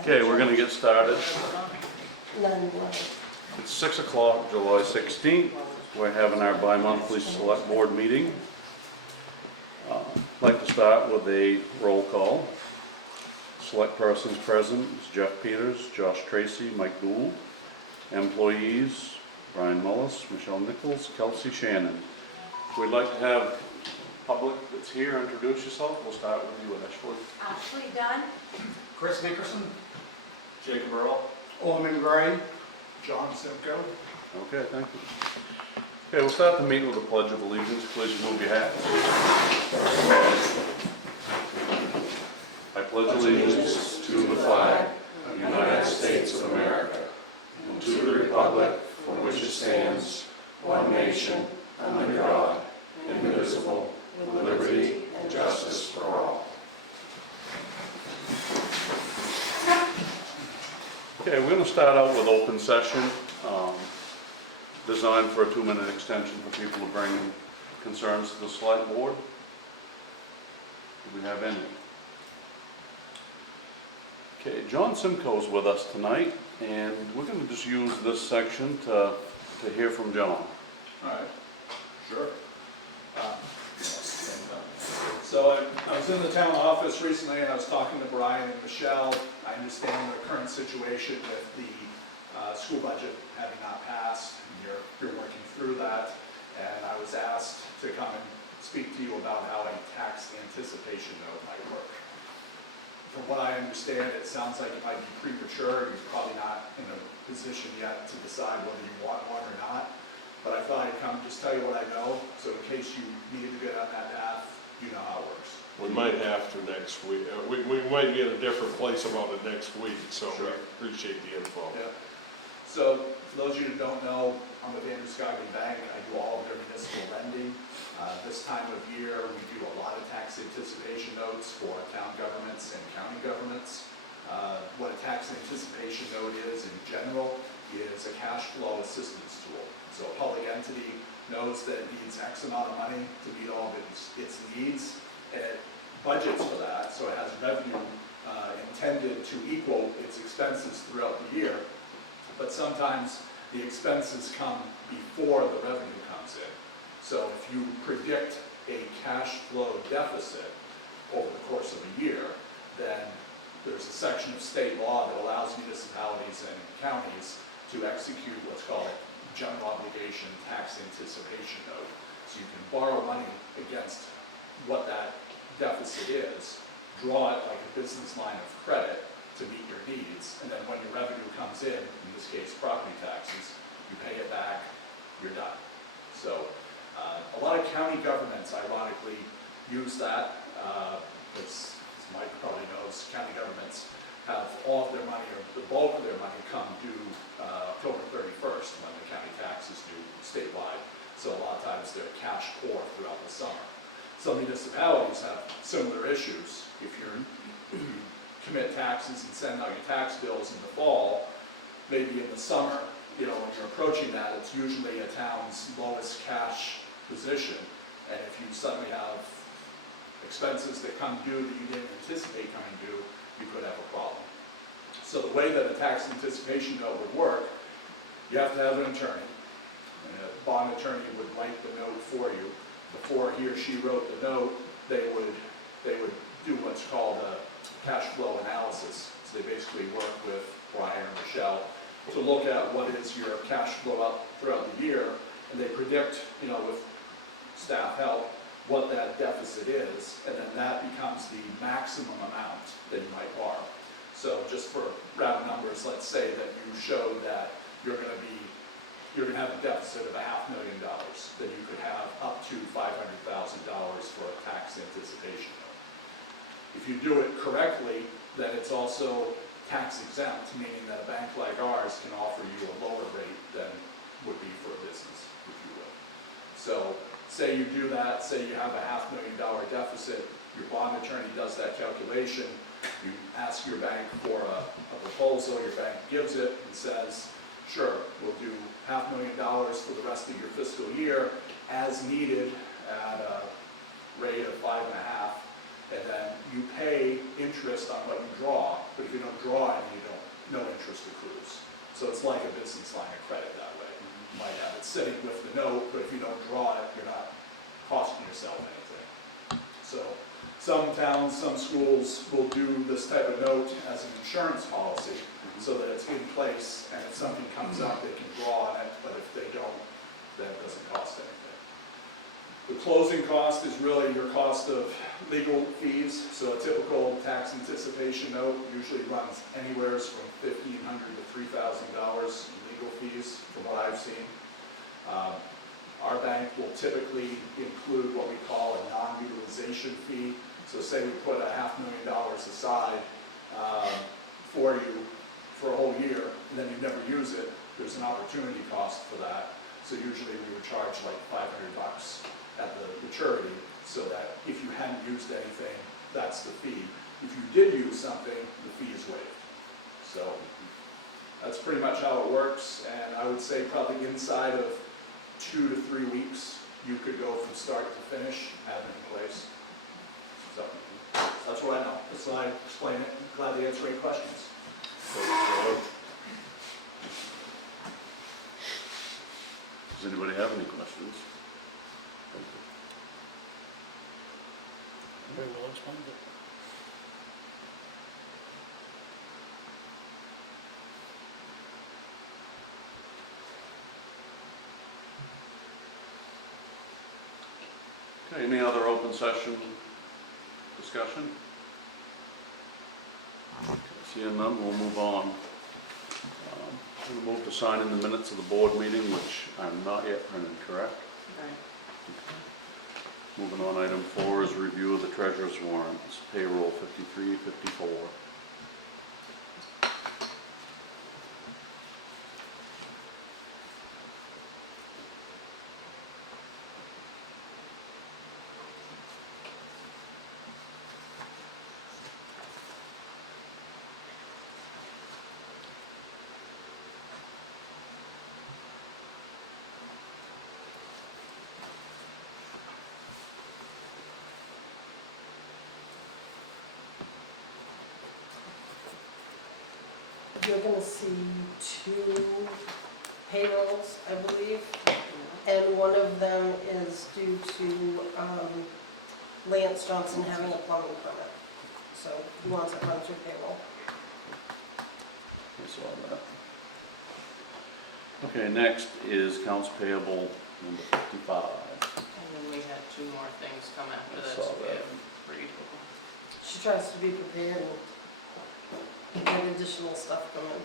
Okay, we're gonna get started. None was. It's 6 o'clock, July 16th. We're having our bi-monthly select board meeting. I'd like to start with a roll call. Select persons present is Jeff Peters, Josh Tracy, Mike Gould. Employees, Brian Mullis, Michelle Nichols, Kelsey Shannon. We'd like to have public that's here introduce yourself. We'll start with you, Ashley. Ashley Dunn. Chris Nickerson. Jacob Earl. Orman Gray. John Simcoe. Okay, thank you. Okay, we'll start the meeting with a pledge of allegiance. Please remove your hats. I pledge allegiance to the flag of the United States of America and to the republic for which it stands, one nation, under God, indivisible, with liberty and justice for all. Okay, we're going to start out with open session, designed for a 2-minute extension for people to bring concerns to the select board. Do we have any? Okay, John Simcoe's with us tonight, and we're going to just use this section to hear from John. All right, sure. So I was in the town office recently and I was talking to Brian and Michelle. I understand the current situation with the school budget having not passed. And you're working through that. And I was asked to come and speak to you about how a tax anticipation note might work. From what I understand, it sounds like it might be premature. You're probably not in a position yet to decide whether you want one or not. But I thought I'd come and just tell you what I know, so in case you needed to get on that path, you know how it works. We might have to next week. We might be in a different place about it next week, so Sure. we appreciate the info. Yeah. So, for those of you who don't know, I'm with Andrewscoggin Bank. I do all of their municipal lending. This time of year, we do a lot of tax anticipation notes for town governments and county governments. What a tax anticipation note is in general is a cash flow assistance tool. So a public entity knows that it needs X amount of money to meet all of its needs, and it budgets for that, so it has revenue intended to equal its expenses throughout the year. But sometimes the expenses come before the revenue comes in. So if you predict a cash flow deficit over the course of a year, then there's a section of state law that allows municipalities and counties to execute what's called a general obligation tax anticipation note. So you can borrow money against what that deficit is, draw it like a business line of credit to meet your needs, and then when your revenue comes in this case property taxes, you pay it back, you're done. So a lot of county governments ironically use that. As Mike probably knows, county governments have all of their money, or the bulk of their money, come due October 31st when the county taxes due statewide. So a lot of times they're cash poor throughout the summer. Some municipalities have similar issues. If you commit taxes and send out your tax bills in the fall, maybe in the summer, when you're approaching that, it's usually a town's lowest cash position. And if you suddenly have expenses that come due that you didn't anticipate coming due, you could have a problem. So the way that a tax anticipation note would work, you have to have an attorney. And a bond attorney would write the note for you. Before he or she wrote the note, they would do what's called a cash flow analysis. So they basically work with Brian or Michelle to look at what is your cash flow out throughout the year, and they predict, with staff help, what that deficit is, and then that becomes the maximum amount that you might borrow. So just for round numbers, let's say that you show that you're going to have a deficit of $500,000, then you could have up to $500,000 for a tax anticipation note. If you do it correctly, then it's also tax exempt, meaning that a bank like ours can offer you a lower rate than would be for a business, if you will. So say you do that, say you have a $500,000 deficit, your bond attorney does that calculation, you ask your bank for a proposal, your bank gives it and says, sure, we'll do $500,000 for the rest of your fiscal year as needed at a rate of 5.5. And then you pay interest on what you draw, but if you don't draw any, no interest accrues. So it's like a business line of credit that way. You might have it sitting with the note, but if you don't draw it, you're not costing yourself anything. So some towns, some schools will do this type of note as an insurance policy so that it's in place, and if something comes up, they can draw on it, but if they don't, then it doesn't cost anything. The closing cost is really your cost of legal fees. So a typical tax anticipation note usually runs anywhere from $1,500 to $3,000 in legal fees, from what I've seen. Our bank will typically include what we call a non-utilization fee. So say we put $500,000 aside for you for a whole year, and then you never use it, there's an opportunity cost for that. So usually we would charge like $500 at the maturity, so that if you hadn't used anything, that's the fee. If you did use something, the fee is waived. So that's pretty much how it works, and I would say probably inside of 2 to 3 weeks, you could go from start to finish, have it in place. So that's what I know. That's why I explain it. Glad to answer any questions. Does anybody have any questions? Very well explained. Okay, any other open session discussion? Okay, seeing none, we'll move on. We'll move to signing the minutes of the board meeting, which I'm not yet printed, correct? Moving on, item 4 is review of the treasurer's warrants, payroll 53, 54. You're gonna see 2 payrolls, I believe, and one of them is due to Lance Johnson having a plumbing permit. So he wants it run through payroll. I saw that. Okay, next is accounts payable number 55. And then we had 2 more things come after I this. saw We that. have three. She tries to be prepared and get additional stuff coming.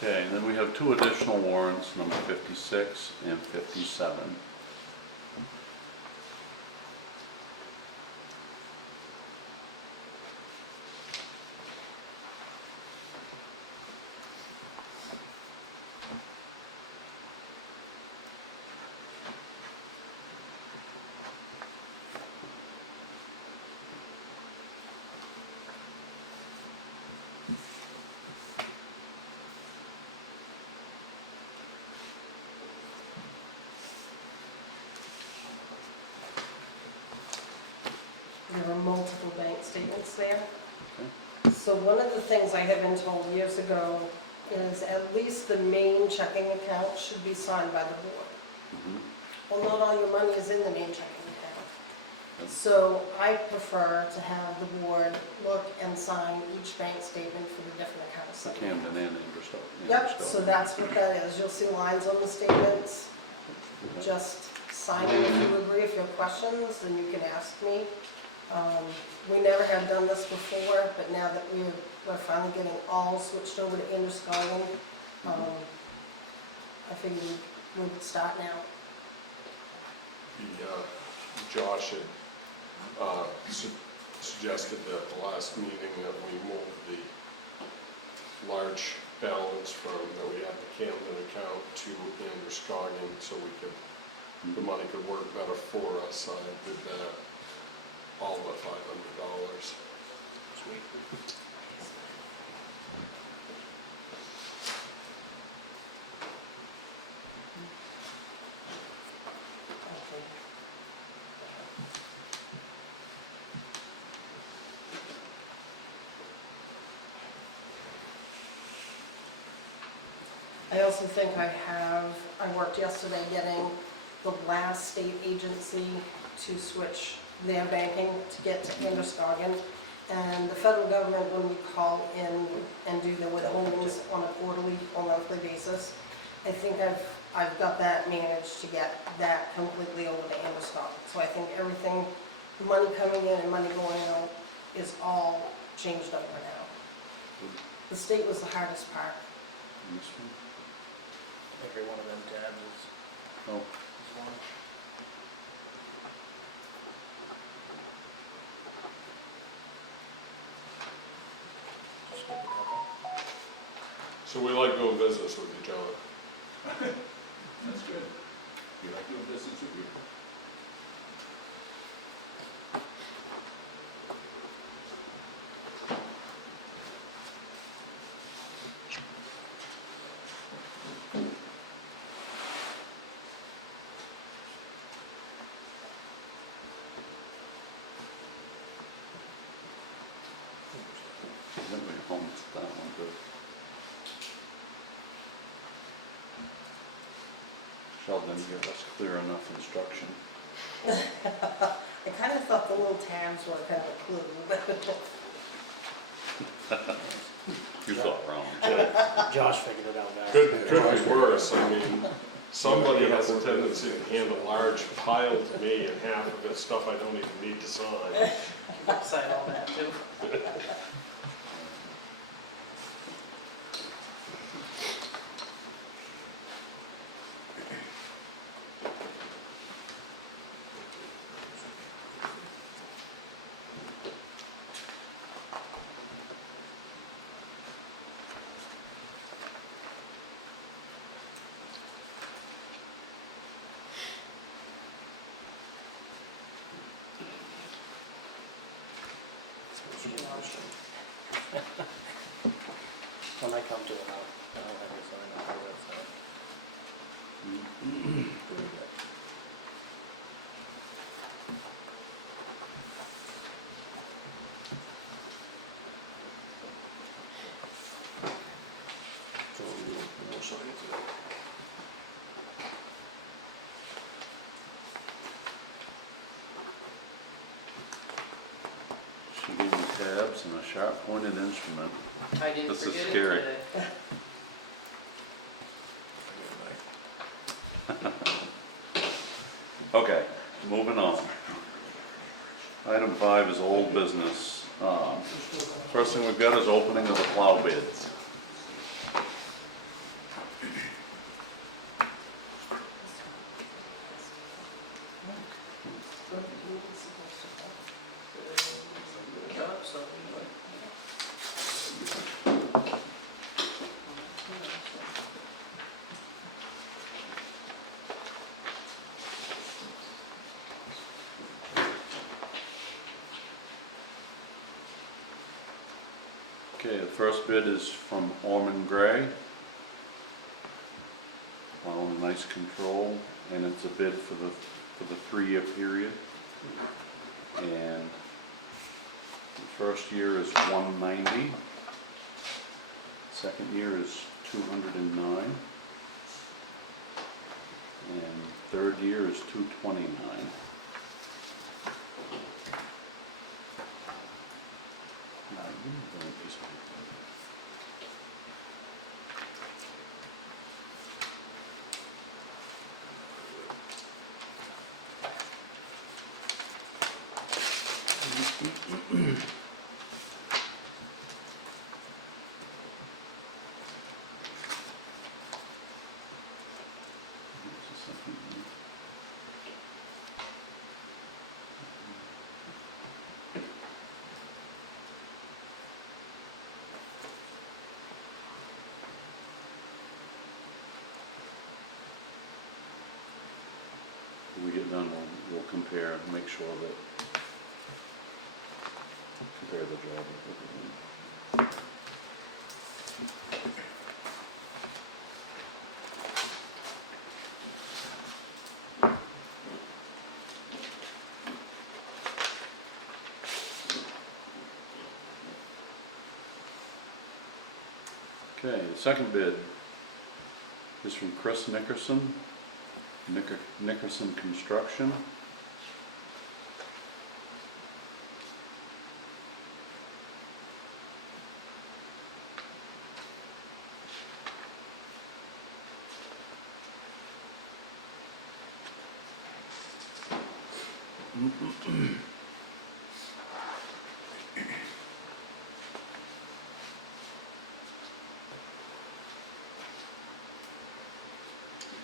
Okay, and then we have 2 additional warrants, number 56 and 57. There are multiple bank statements there. Okay. So one of the things I had been told years ago is at least the main checking account should be signed by the board. Mhm. Well, not all your money is in the main checking account. Yep. So I prefer to have the board look and sign each bank statement for the different accounts. For that we have. Camden and Ingersoll. Yep, so that's what that is. You'll see lines on the statements. Okay. Just sign it if you agree. If you have questions, then you can ask me. We never have done this before, but now that we're finally getting all switched over to Ingersoll, I figured we would start now. Josh had suggested at the last meeting that we move the large balance from, that we have the Camden account to Androscoggin, so we could, the money could work better for us. I did that all but $500. I also think I worked yesterday getting the last state agency to switch their banking to get to Androscoggin. And the federal government, when we call in and do the withholdings on a quarterly or monthly basis, I think I've got that managed to get that completely over to Androscoggin. So I think everything, money coming in and money going out is all changed over now. The state was the hardest part. Every one of them tabs is Oh, one. Just look it up. So we like doing business with you, John. That's good. You like doing business with you? that way home, it's that one good. Sheldon, give us clear enough instruction. I kind of thought the little tabs were kind of a clue, but You thought wrong. Josh figured it out back. Could be worse. I mean, somebody has a tendency to hand a large pile to me and half of it's stuff I don't even need to sign. Sign all that too. When I come to it, I'll have you sign off on that side. So we'll sign it today. She gave me tabs and a sharp pointed instrument. I didn't This is forget it scary. today. Okay, moving on. Item 5 is old business. First thing we've got is opening of the plow bids. Okay, the first bid is from Orman Gray. Plow and ice control, and it's a bid for the 3-year period. And the first year is $190. Second year is $209. And third year is $229. Now, you can go with this one. compare, and make sure that, compare the job with everything. Okay, the second bid is from Chris Nickerson, Nickerson Construction.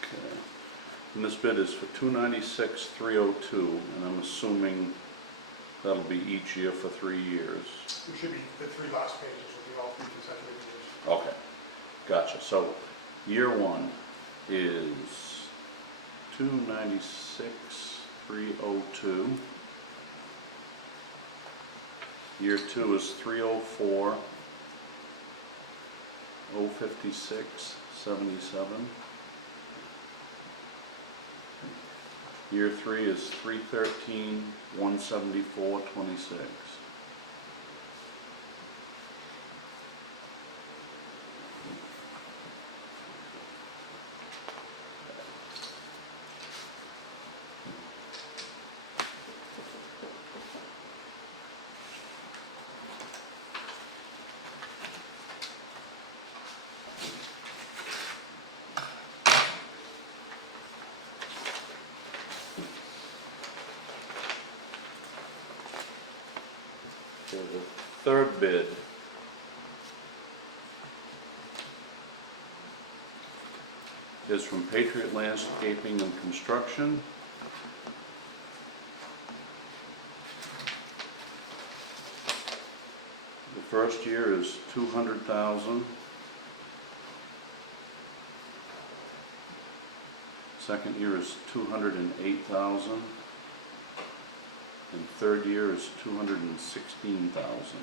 Okay. And this bid is for $296,302, and I'm assuming that'll be each year for 3 years. It should be, the three last pages will be all three consecutive years. Okay, gotcha. So year one is $296,302. Year two is $304,056.77. Year three is $313,174.26. Okay, the third bid is from Patriot Landscaping and Construction. The first year is $200,000. Second year is $208,000. And third year is $216,000.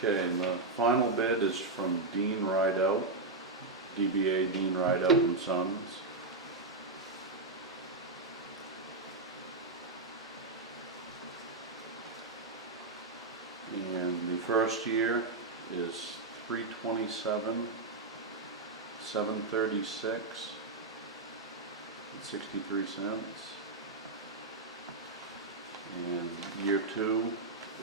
Okay, and the final bid is from Dean Rideout, DBA Dean Rideout and Sons. And the first year is $327,736.63. And year two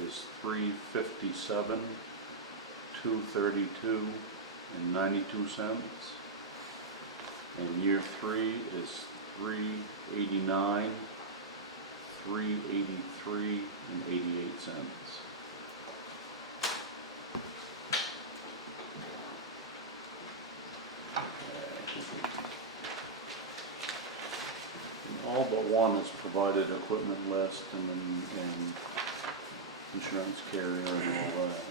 is $357,232.92. And year three is $389,383.88. All but one is provided equipment list and insurance carrier and all that.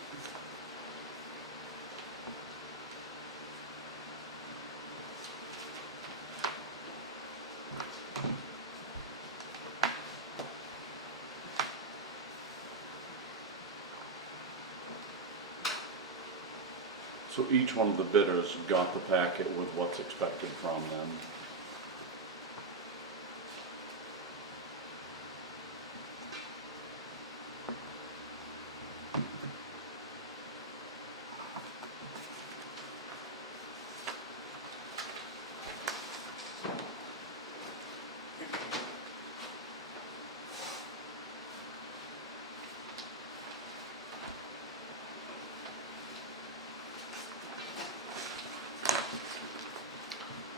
So each one of the bidders got the packet with what's expected from them.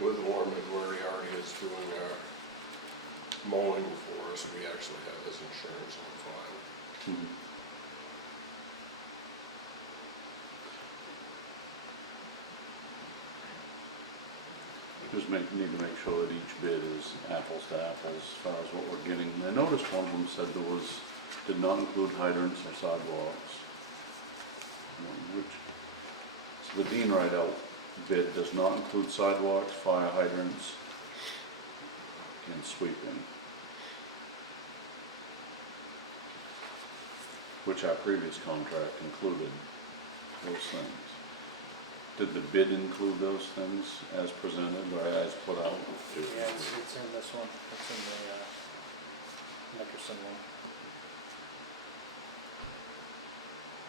with Ormond, where he already is doing our mowing for us, we actually have his insurance on file. Mhm. Just need to make sure that each bid is apples to apples as far as what we're getting. I noticed one of them said did not include hydrants or sidewalks. Which, so the Dean Rideout bid does not include sidewalks, fire hydrants, and sweeping. Which our previous contract included those things. Did the bid include those things as presented or as put out? Yeah, it's in this one, it's in the, Nickerson one.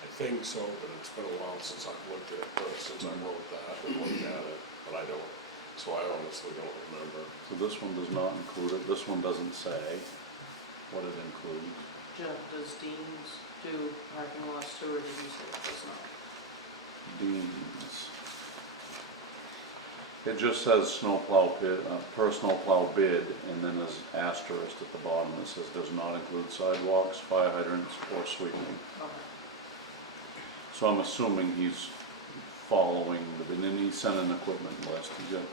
I think so, but it's been a while since I've looked at it, since I wrote that and looked at it, but I don't, so I honestly don't remember. So this one does not include it. This one doesn't say what it includes. Jeff, does Dean's do parking lots too, or did you say it does not? Dean's. It just says snowplow bid, per snowplow bid, and then there's asterisk at the bottom that says does not include sidewalks, fire hydrants, or sweeping. Okay. So I'm assuming he's following the bid, and he sent an equipment list. He's got,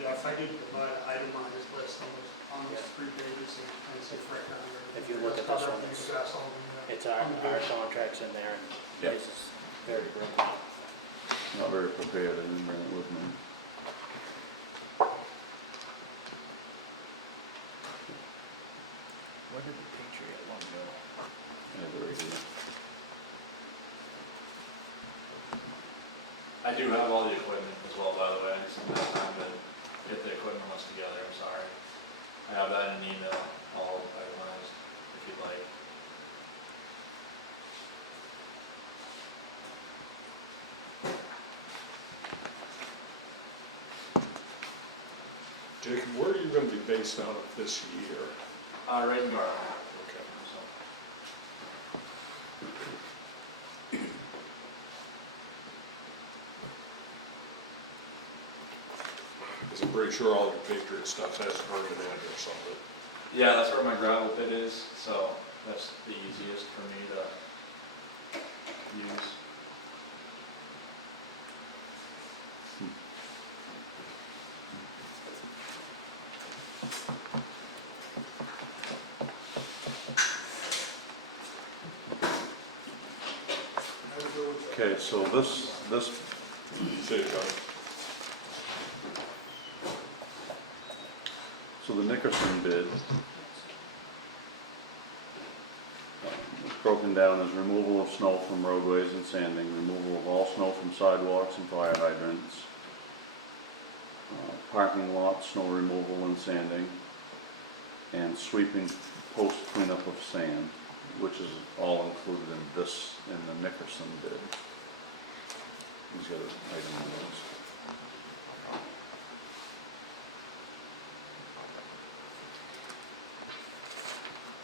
Jeff, I did provide an itemized list on those 3 pages and say right down here. If you look at this one, You could ask all of them, It's our contracts in there, and Yep. this is very broken. not very prepared, I didn't bring it with me. Where did the Patriot one go? I have it right here. I do have all the equipment as well, by the way. I just didn't have time to get the equipment list together, I'm sorry. I have that in an email, all itemized, if you'd like. Jacob, where are you gonna be based out of this year? Right in Garland. Okay. So, Because I'm pretty sure all your Patriot stuff has a permanent address on it. yeah, that's where my gravel pit is, so that's the easiest for me to use. I would go with that. Okay, so this, See you, John. so the Nickerson bid is broken down as removal of snow from roadways and sanding, removal of all snow from sidewalks and fire hydrants, parking lots, snow removal and sanding, and sweeping post cleanup of sand, which is all included in this, in the Nickerson bid. He's got an item on those.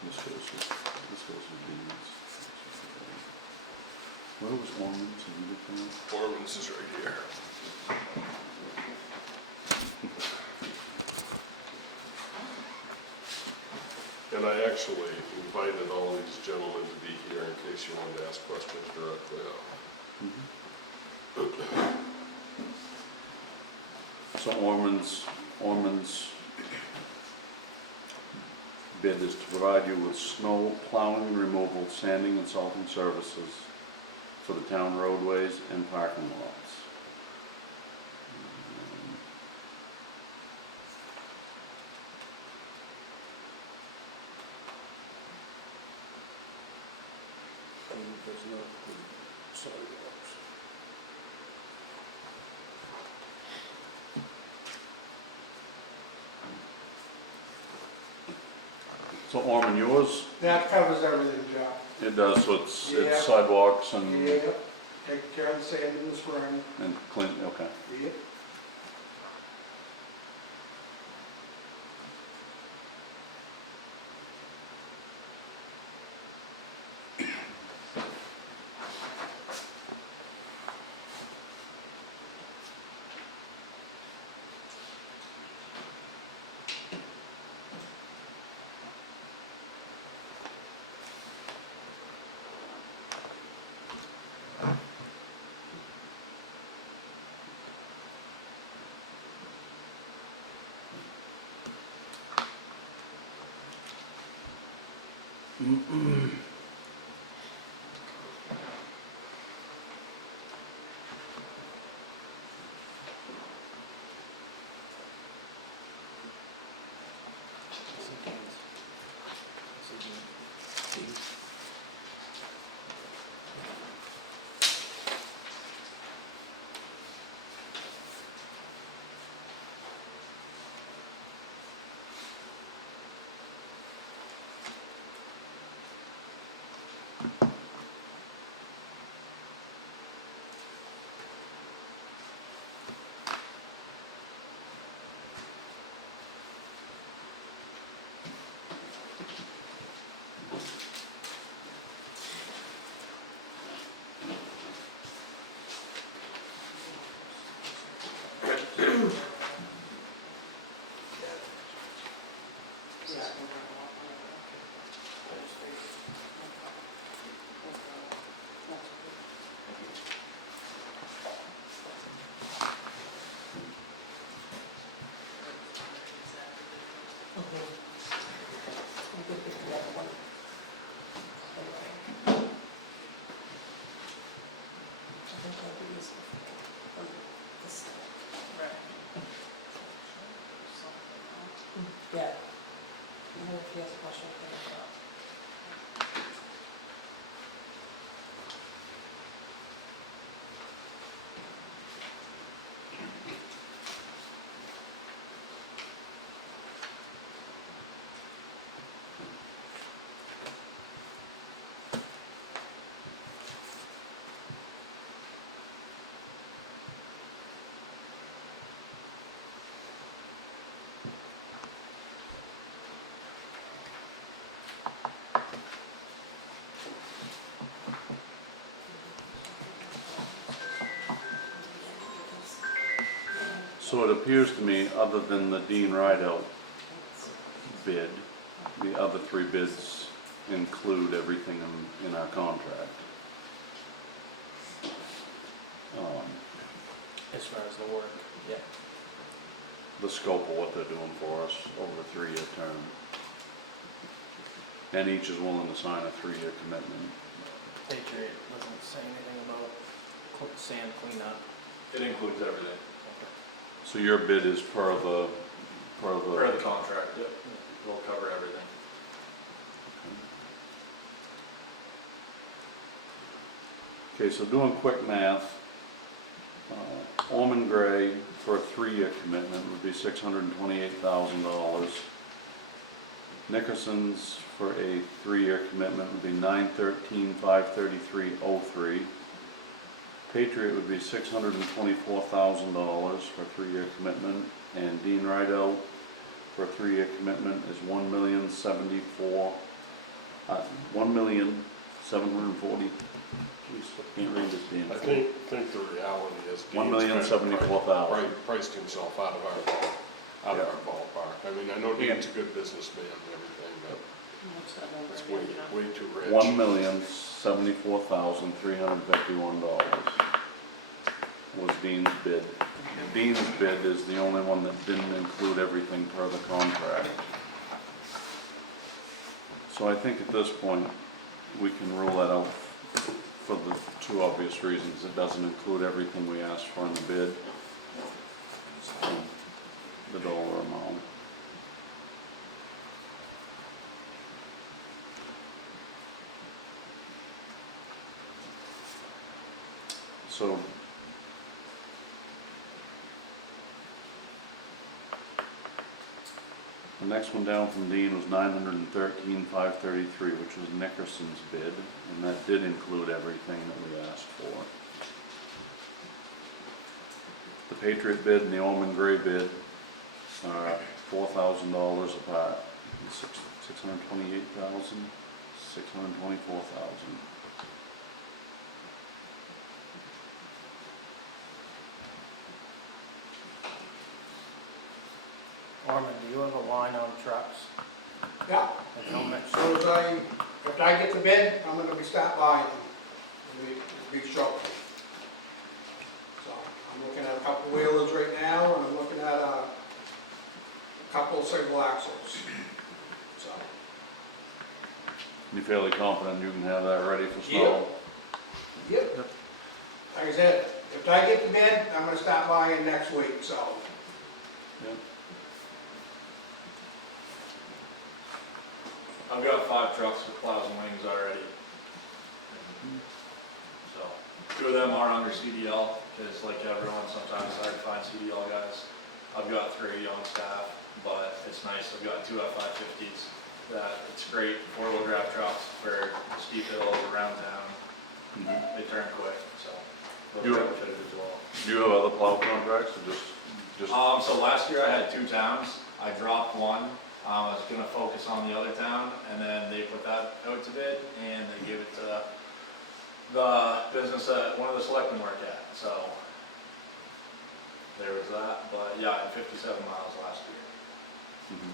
This goes with these. Where was Ormond's, did you get that? Foreman's is right here. And I actually invited all these gentlemen to be here in case you wanted to ask questions directly. So Ormond's bid is to provide you with snow plowing, removal, sanding and salting services for the town roadways and parking lots. Does not include sidewalks. So Ormond, yours, That covers everything, Jeff. it does, so Yeah. it's sidewalks and, Yeah, take care of the sand in the spring. and clean, okay. Yep. We could pick the other one. I think that'd be easier for me. This- Yeah. And then if he has a question, he can ask. So it appears to me, other than the Dean Rideout bid, the other three bids include everything in our contract. As far as the work, yeah. The scope of what they're doing for us over a 3-year term. And each is willing to sign a 3-year commitment. Patriot doesn't say anything about sand cleanup. It includes everything. So your bid is per the Per the contract, yep. We'll cover everything. Okay, so doing quick math, Orman Gray for a 3-year commitment would be $628,000. Nickerson's for a 3-year commitment would be $913,533.03. Patriot would be $624,000 for a 3-year commitment, and Dean Rideout for a 3-year commitment is $1,740,000. Jeez, I can't read this damn I thing. think the reality is $1,074,000. priced himself out of our ballpark. I mean, I know Dean's a good businessman and everything, but What's that number it's again, John? way too rich. $1,074,351 was Dean's bid. Dean's bid is the only one that didn't include everything per the contract. So I think at this point, we can rule that out for the 2 obvious reasons. It doesn't include everything we asked for in the bid, and the dollar amount. So the next one down from Dean was $913,533, which was Nickerson's bid, and that did include everything that we asked for. The Patriot bid and the Orman Gray bid are $4,000 apart. $628,000, $624,000. Orman, do you have a line on trucks? Yeah, And how much? as soon as after I get the bid, I'm gonna start buying them. Be shortly. So, I'm looking at a couple wheelers right now, and I'm looking at a couple single axles. So, You fairly confident you can have that ready for snow? Yep. Like I said, if I get the bid, I'm gonna stop by in next week, so. Yep. I've got 5 trucks with plows and wings already. So, 2 of them are under CDL, because like everyone, sometimes it's hard to find CDL guys. I've got 3 on staff, but it's nice, I've got 2 F550s. That, it's great, 4-wheel drive trucks for steep hills around town. Mhm. They turn quick, so. You- Those are fitted as well. Do you have other plow contracts or just? So last year I had 2 towns, I dropped one, I was gonna focus on the other town, and then they put that out to bid, and they gave it to the business that one of the selectmen work at, so. There was that, but yeah, I had 57 miles last year. Mhm.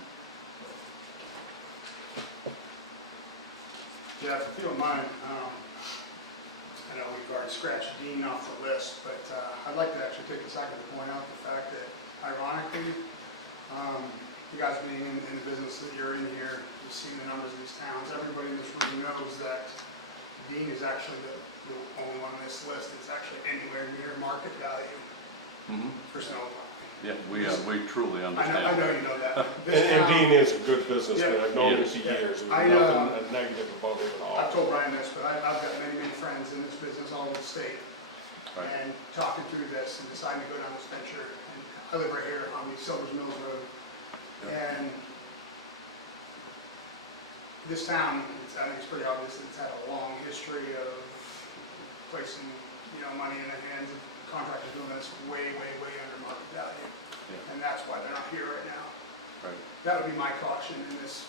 Jeff, if you don't mind, I know we've already scratched Dean off the list, but I'd like to actually take a second to point out the fact that ironically, you guys being in the business that you're in here, you've seen the numbers of these towns, everybody in this room knows that Dean is actually the only one on this list that's actually anywhere near market value Mhm. for snow plowing. Yeah, we truly I understand. know you know that. And Dean is a good businessman, Yeah. I've known him Yes. for years, there's I, nothing negative about him at all. I've told Brian this, but I've got many, many friends in this business all over the state. Right. And talking through this and deciding to go down this venture, and I live right here on the Silver's Mills Road. And this town, I think it's pretty obvious, it's had a long history of placing, money in the hands of contractors doing this way, way, way under market value. Yeah. And that's why they're not here right now. Right. That would be my caution in this.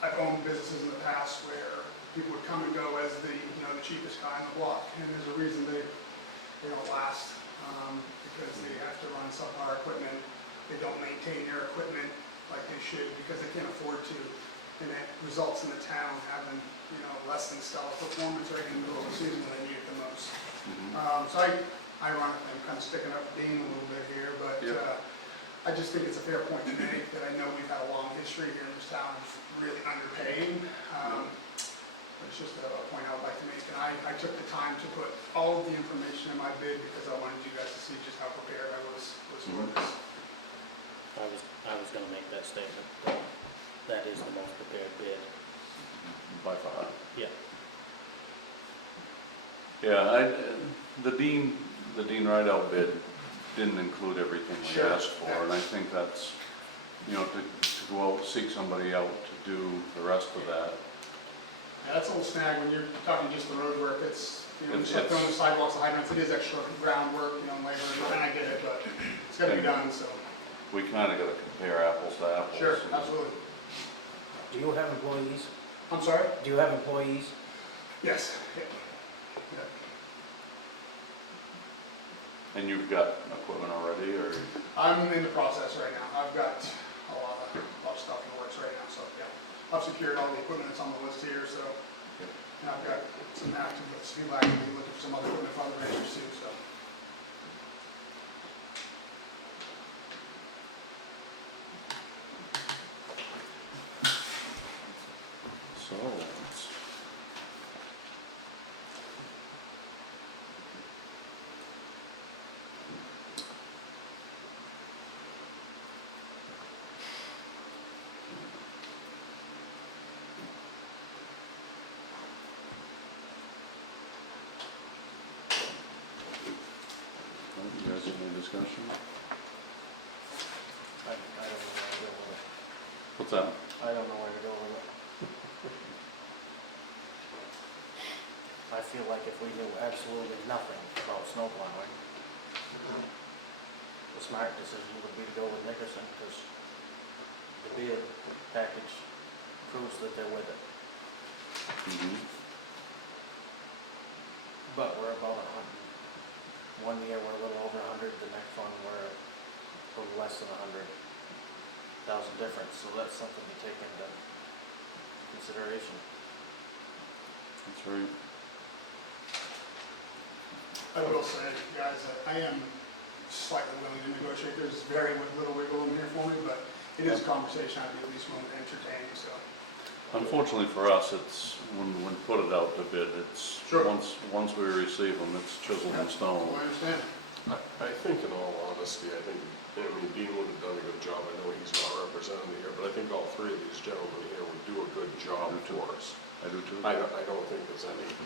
I've owned businesses in the past where people would come and go as the cheapest guy on the block, and there's a reason they don't last, because they have to run subpar equipment, they don't maintain their equipment like they should because they can't afford to, and it results in the town having, less than stellar performance right in the middle of the season when they need it the most. Mhm. So ironically, I'm kind of sticking up for Dean a little bit here, but Yeah. I just think it's a fair point to make that I know we've had a long history here in this town of really underpaying. But it's just a point I would like to make. And I took the time to put all of the information in my bid because I wanted you guys to see just how prepared I was for this. I was gonna make that statement, that is the most prepared bid. By far. Yeah. Yeah, the Dean Rideout bid didn't include everything we Sure. asked for, and I think that's, to go out, seek somebody out to do the rest of that. Yeah, that's a little snag when you're talking just the road work. It's, It's- just throwing the sidewalks, the hydrants, it is extra groundwork, and labor, and I get it, but it's gotta be done, so. We kinda gotta compare apples to apples. Sure, absolutely. Do you have employees? I'm sorry? Do you have employees? Yes. Yeah. And you've got equipment already, or? I'm in the process right now. I've got a lot of stuff in the works right now, so yeah. I've secured all the equipment that's on the list here, so. And I've got some active, people actively looking for some other equipment for other vendors too, so. So, let's. You guys have any discussion? I don't know where to go with it. What's that? I don't know where to go with it. I feel like if we knew absolutely nothing about snow plowing, the smart decision would be to go with Nickerson, because the bid package proves that they're with it. Mhm. But we're about 100. One year we're a little over 100, the next one we're a little less than 100,000 difference, so that's something to take into consideration. That's right. I will say, guys, that I am slightly willing to negotiate. There's very little wiggle room here for me, but it is a conversation I'd be at least willing to entertain, so. Unfortunately for us, it's, when put it out to bid, it's, Sure. once we receive them, it's chiseled in stone. I understand. I think in all honesty, I mean, Dean would have done a good job. I know he's not represented here, but I think all three of these gentlemen here would do a good job for us. I do too. I don't think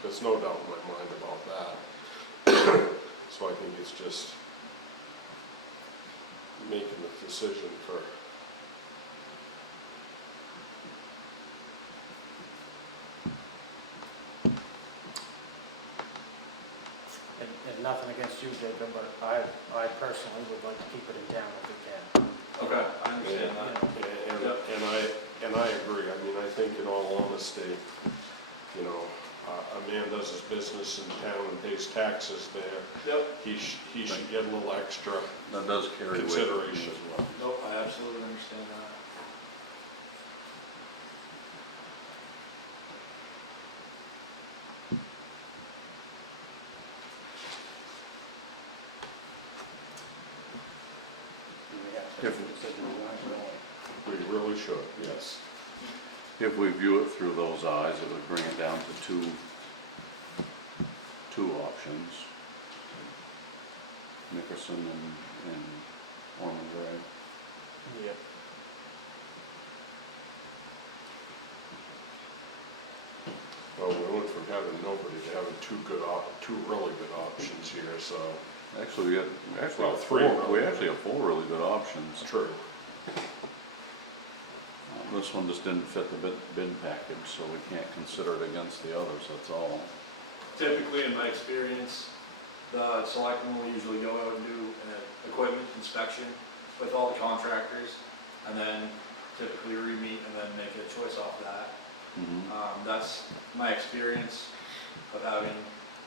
there's no doubt in my mind about that. So I think it's just making the decision for, And nothing against you, Jacob, but I personally would like to keep it in town if we can. Okay, I understand that. and I agree. I mean, I think in all honesty, you know, a man does his business in town and pays taxes there. Yep. He should get a little extra. That does carry weight Consideration. as well. Nope, I absolutely understand that. We really should, yes. If we view it through those eyes, it would bring it down to two options. Nickerson and Ormond Drive. Yep. Well, we went from having nobody to having two really good options here, so. Actually, we Well, have three four, we really. actually have four really good options. True. This one just didn't fit the bid package, so we can't consider it against the others, that's all. Typically, in my experience, the selectmen will usually go out and do an equipment inspection with all the contractors, and then typically re-meet and then make a choice off that. Mhm. That's my experience of having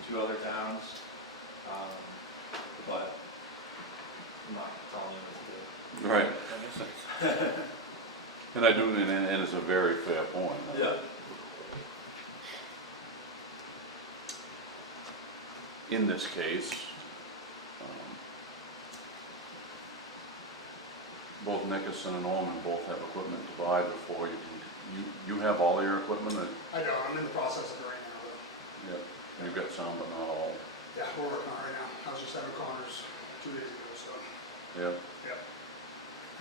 two other towns, but I'm not telling you what to do. Right, and I do, and it's a very fair point. Yeah. In this case, both Nickerson and Ormond both have equipment to buy before you have all your equipment, I don't, I'm in the process of it right now, though. yeah, you've got some, but not all, Yeah, we're working on it right now. I was just having Connors 2 days ago, so, yeah. yeah.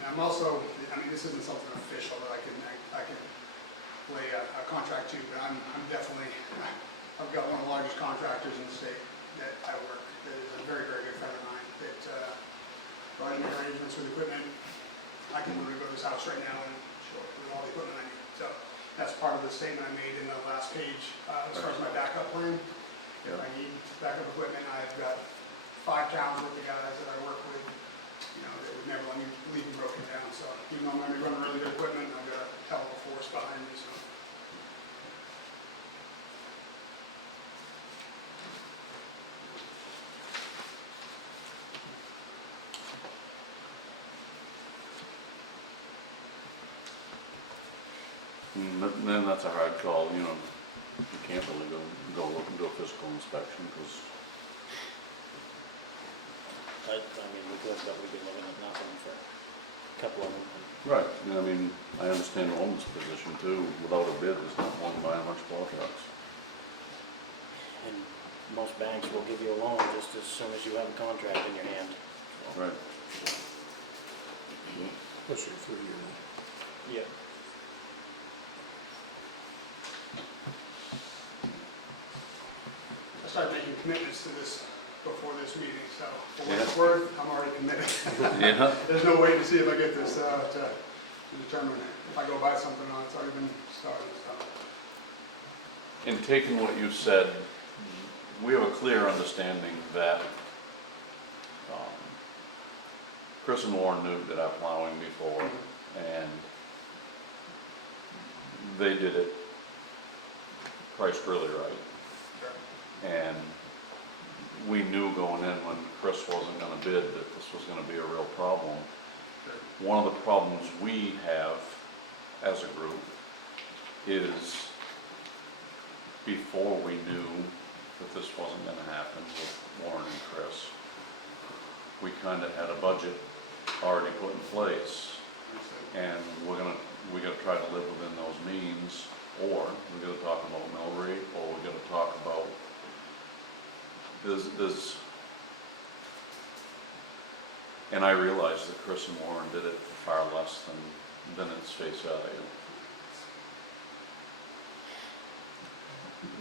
And I'm also, I mean, this isn't something official that I can lay a contract to, but I'm definitely, I've got one of the largest contractors in the state that I work, that is a very, very good friend of mine, that already made arrangements with equipment. I can literally go to his house right now and show up with all the equipment I need. So that's part of the statement I made in the last page, as far as my backup plan. If I need backup equipment, I've got 5 towns worth of guys that I work with, you know, that would never let me leave them broken down. So even though I'm going to be running really good equipment, I've got a hell of a force behind me, so. Then that's a hard call, you know, you can't really go look and do a physical inspection, because, I mean, we could, but we'd be looking at nothing for a couple of them. right, I mean, I understand Ormond's position too, without a bid, there's not one buying much plow trucks. And most banks will give you a loan just as soon as you have a contract in your hand. Right. Especially 3 years. Yeah. I started making commitments to this before this meeting, so for what Yeah. it's worth, I'm already committed. Yeah. There's no way to see if I get this, to determine if I go buy something on, it's already been started, so. In taking what you said, we have a clear understanding that Chris and Warren knew that our plowing before, and they did it priced really right. And we knew going in when Chris wasn't gonna bid that this was gonna be a real problem. One of the problems we have as a group is before we knew that this wasn't gonna happen with Warren and Chris, we kinda had a budget already put in place, and we gotta try to live within those means. or we gotta talk about mill rate, or we gotta talk about, there's, and I realize that Chris and Warren did it for far less than its face value.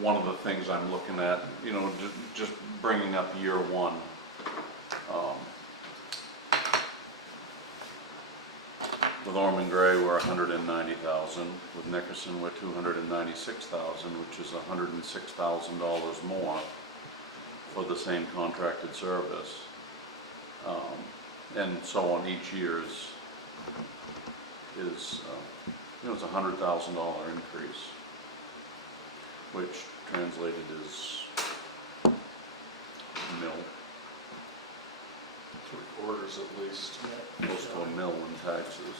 One of the things I'm looking at, you know, just bringing up year one, with Orman Gray, we're 190,000. With Nickerson, we're 296,000, which is $106,000 more for the same contracted service. And so on each year's is, you know, it's a $100,000 increase, which translated is mill, 3/4 at least. close to $1 million in taxes.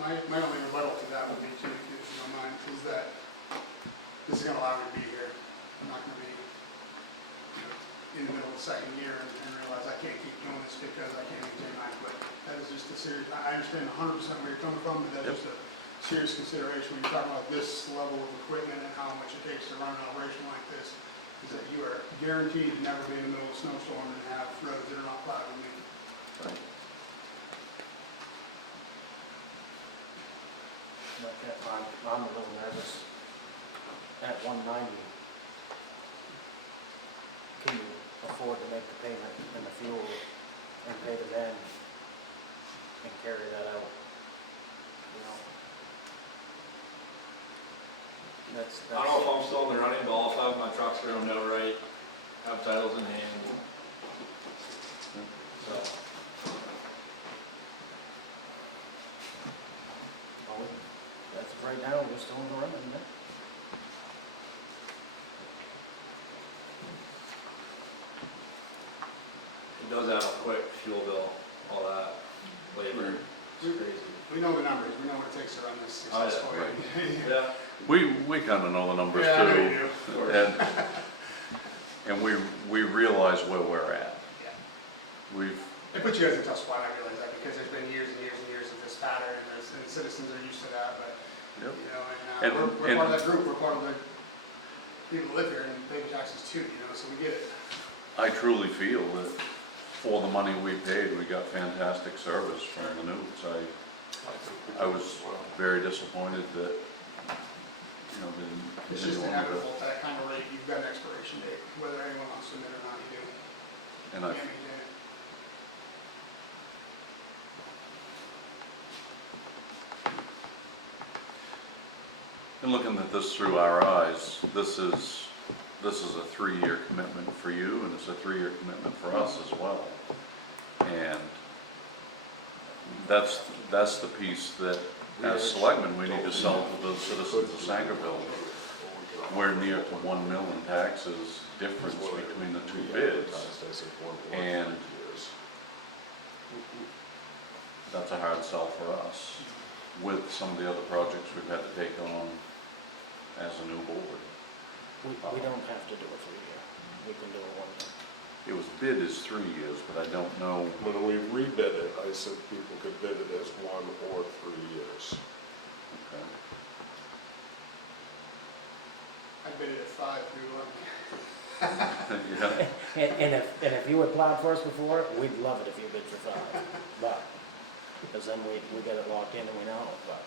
My only rebuttal to that would be, too, if you don't mind, is that this is gonna allow me to be here. I'm not gonna be, you know, in the middle of the second year and realize I can't keep doing this because I can't maintain my equipment. That is just a serious, I understand 100% where you're coming from, but that's just a serious consideration when you're talking about this level of equipment and how much it takes to run an operation like this, is that you are guaranteed to never be in the middle of a snowstorm and have roads that are not plowed with me. Right. Like that, I'm a little nervous. At 190, can you afford to make the payment and the fuel and pay the men and carry that out? You know? That's. I don't know if I'm still in the running, but I'll have my trucks ground out right, have titles in hand. So, Well, that's right now, we're still in the running, isn't it? it does add up quick, fuel bill, all that, labor, it's crazy. We know the numbers, we know what it takes to run this Oh, yeah, successfully. Yeah, We kind of know the numbers Yeah, I know you too. do, of course. And we realize where we're at. Yeah. We've, It puts you guys in a tough spot, I realize that, because there's been years and years and years of this pattern, and citizens are used to that, but, Yep. you know, And- we're part of that group, we're part of the people who live here and pay taxes too, you know, so we get it. I truly feel that for the money we paid, we got fantastic service from the news. I was very disappointed that, you know, they It's just didn't want to. inevitable at that kind of rate, you've got an expiration date, whether anyone wants to admit or not, you do. And I, Can't maintain it. and looking at this through our eyes, this is a 3-year commitment for you, and it's a 3-year commitment for us as well. And that's the piece that, as selectmen, we need to sell to the citizens of Sangerville. We're near to 1 million in taxes difference between the two bids, and that's a hard sell for us with some of the other projects we've had to take on as a new board. We don't have to do it for a year, we can do it 1 year. It was bid as 3 years, but I don't know. When we rebid it, I said people could bid it as 1 or 3 years. Okay. I bid it at 5, we were lucky. Yeah, And if you had plowed for us before, we'd love it if you bid for 5, but, because then we get it locked in and we know, but.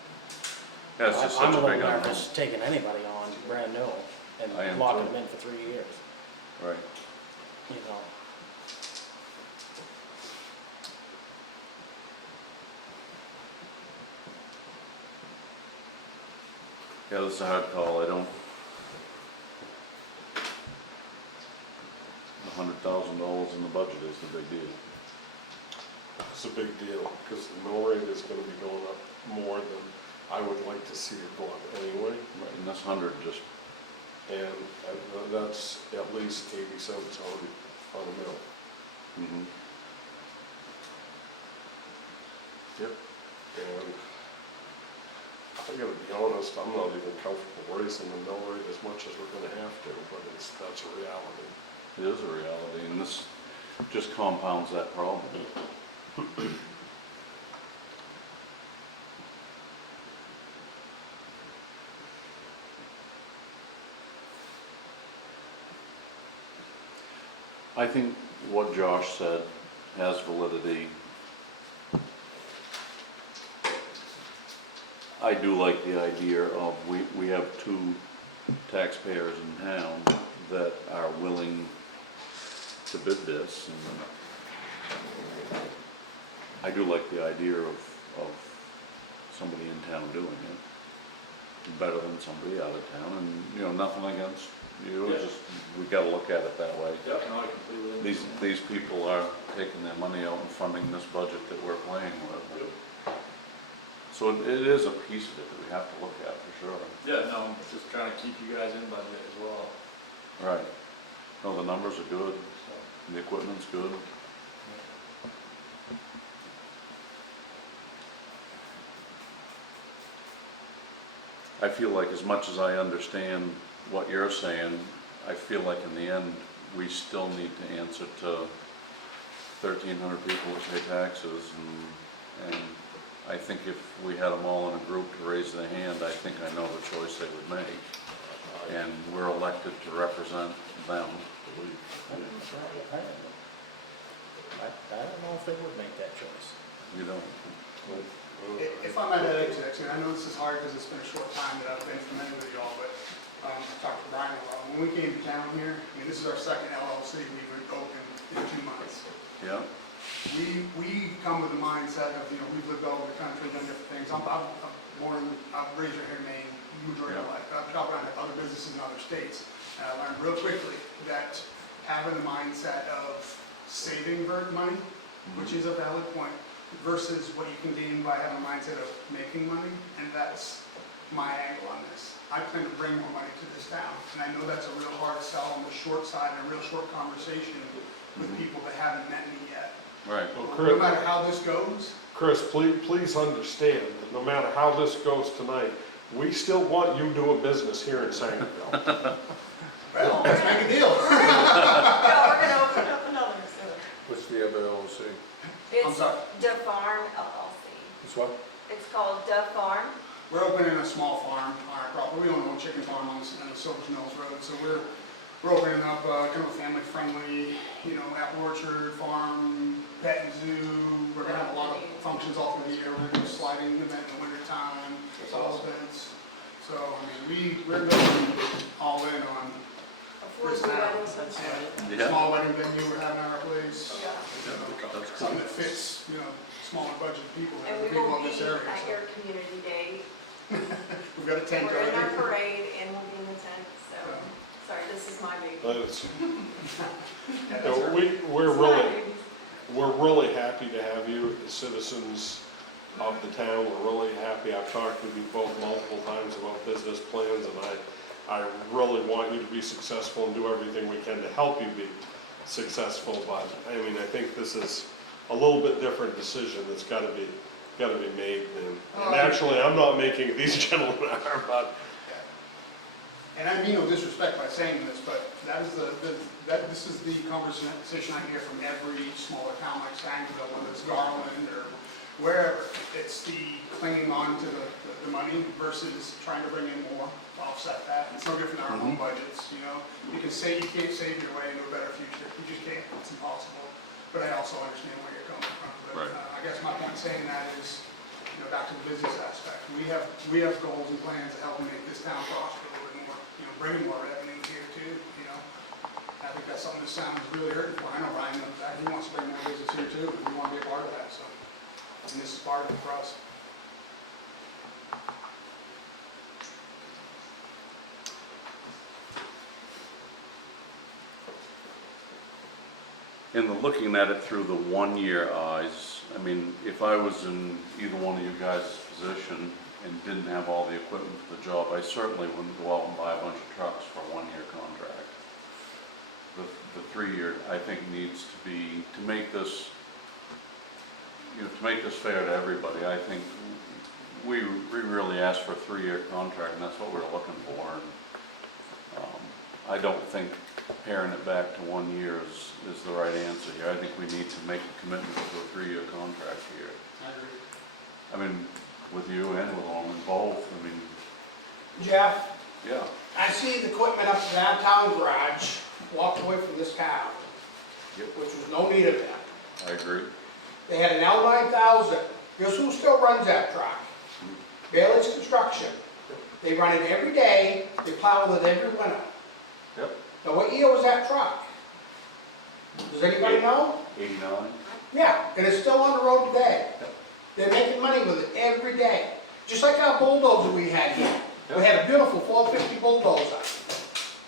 yeah, it's just I'm such a a big little unknown. nervous taking anybody on brand new I am and locking too. them in for 3 years, Right. you know. Yeah, this is a hard call. I don't. $100,000 in the budget is the big deal. It's a big deal, because the mill rate is gonna be going up more than I would like to see it go up anyway. Right, and this 100 just, And that's at least 80 cents on a mill. mhm. Yep. And I gotta be honest, I'm not even comfortable raising the mill rate as much as we're gonna have to, but that's a reality. It is a reality, and this just compounds that problem. I think what Josh said has validity. I do like the idea of, we have two taxpayers in town that are willing to bid this, and I do like the idea of somebody in town doing it, better than somebody out of town, and, you know, nothing against you, it's Yeah. just, we gotta look at it that way. Yep, no, I completely understand. These people are taking their money out and funding this budget that we're playing with. So it is a piece of it that we have to look at for sure. Yeah, no, I'm just trying to keep you guys in budget as well, Right. No, the numbers are good, so. the equipment's good. I feel like as much as I understand what you're saying, I feel like in the end, we still need to answer to 1,300 people that pay taxes, and I think if we had them all in a group to raise their hand, I think I know the choice they would make. And we're elected to represent them. I don't know if they would make that choice. You know, If I'm at that exit, I know this is hard because it's been a short time that I've been familiar with y'all, but I talked to Brian a lot. When we came to town here, I mean, this is our second LLC we've opened in 2 months. yeah, We come with the mindset of, you know, we've lived all over the country, done different things. I'm born, I've raised here in Maine, majority of my life. I've shopped around at other businesses in other states. And I learned real quickly that having the mindset of saving money, which is a valid point, versus what you can gain by having a mindset of making money, and that's my angle on this. I plan to bring more money to this town, and I know that's a real hard sell on the short side, and a real short conversation with people that haven't met me yet. right. Well, No matter how this goes, Chris, please understand that no matter how this goes tonight, we still want you doing business here in Sangerville. well, let's make a deal. Yeah, we're gonna open up another soon. What's the other LLC? I'm It's sorry. Dove Farm LLC. It's what? It's called Dove Farm. We're opening a small farm on our property. We own a chicken farm on the Silver Mills Road, so we're opening up kind of a family-friendly, you know, apple orchard, farm, pet and zoo. We're gonna have a lot of functions all through the year. We're gonna do a sliding event in the wintertime, fall events. So, I mean, we're going all in on Affordable weddings and stuff. Yeah. small wedding venue we're having at our place. Yeah. That's cool. Something that fits, you know, smaller budget people, And we people will in be this area. at So your community day. we've got a tent We're in our already. parade and we'll be in the tent, so, sorry, this is my baby. It's- Yeah, that's no, our- we're It's my really, baby. we're really happy to have you as citizens of the town. We're really happy. I've talked with you both multiple times about business plans, and I really want you to be successful and do everything we can to help you be successful. But, I mean, I think this is a little bit different decision that's gotta be made. And actually, I'm not making it, these gentlemen are, but And I mean no disrespect by saying this, but that is this is the conversation I hear from every smaller town like Sangerville, whether it's Garland or wherever. It's the clinging on to the money versus trying to bring in more to offset that. It's no different than our own budgets, you know? You can say you can't save your way into a better future. You just can't. It's impossible. But I also understand where you're coming from. But Right. I guess my point saying that is, you know, back to the business aspect. We have goals and plans to help make this town prosper a little bit more, you know, bring more revenue here too, you know. I think that's something this town is really hurting for. I know Ryan knows that. He wants to bring more business here too, and we want to be a part of that, so. And this is part of it for us. In the looking at it through the one-year eyes, I mean, if I was in either one of you guys' position and didn't have all the equipment for the job, I certainly wouldn't go out and buy a bunch of trucks for a one-year contract. The 3-year, I think, needs to be, to make this, you know, to make this fair to everybody, I think we really asked for a 3-year contract, and that's what we're looking for. And, I don't think paring it back to 1 year is the right answer here. I think we need to make a commitment to a 3-year contract here. I agree. I mean, with you and with all both, I mean, Jeff, yeah. I see the equipment up in that town garage, walked away from this town. Yep. which was no need of that. I agree. They had an L9000. Guess who still runs that truck? Bailey's Construction. They run it every day, they plow with it every winter. Yep. Now, what year was that truck? Does anybody know? 89? Yeah, and it's still on the road today. They're making money with it every day. Just like our bulldozer we had here. We had a beautiful 450 bulldozer.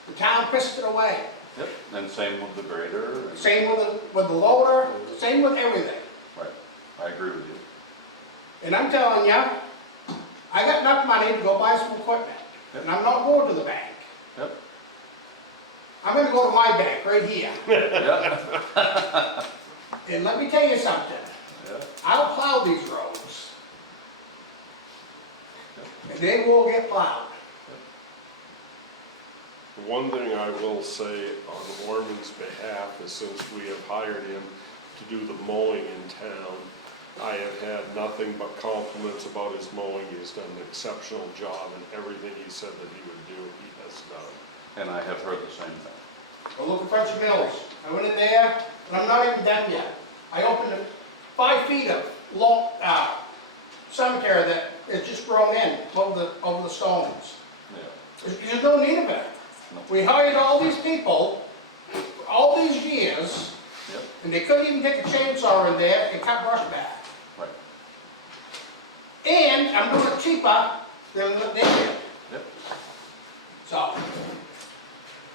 The town pissed it away. Yep. And same with the grader. and- Same with the loader, same with everything. Right, I agree with you. And I'm telling you, I got enough money to go buy some equipment. And I'm not going to the bank. Yep. I'm gonna go to my bank right here. Yeah, And let me tell you something. yeah. I'll plow these roads. And they will get plowed. One thing I will say on Orman's behalf is since we have hired him to do the mowing in town, I have had nothing but compliments about his mowing. He has done an exceptional job, and everything he said that he would do, he has done. And I have heard the same thing. Well, look at French Mills. I went in there, and I'm not even done yet. I opened 5 feet of long, cemetery that is just grown in over the stones. Yeah. There's no need of it. No. We hired all these people, all these years, Yep, and they couldn't even take a chainsaw in there and cut brush back. right. And I'm doing it cheaper than what they did. Yep. So,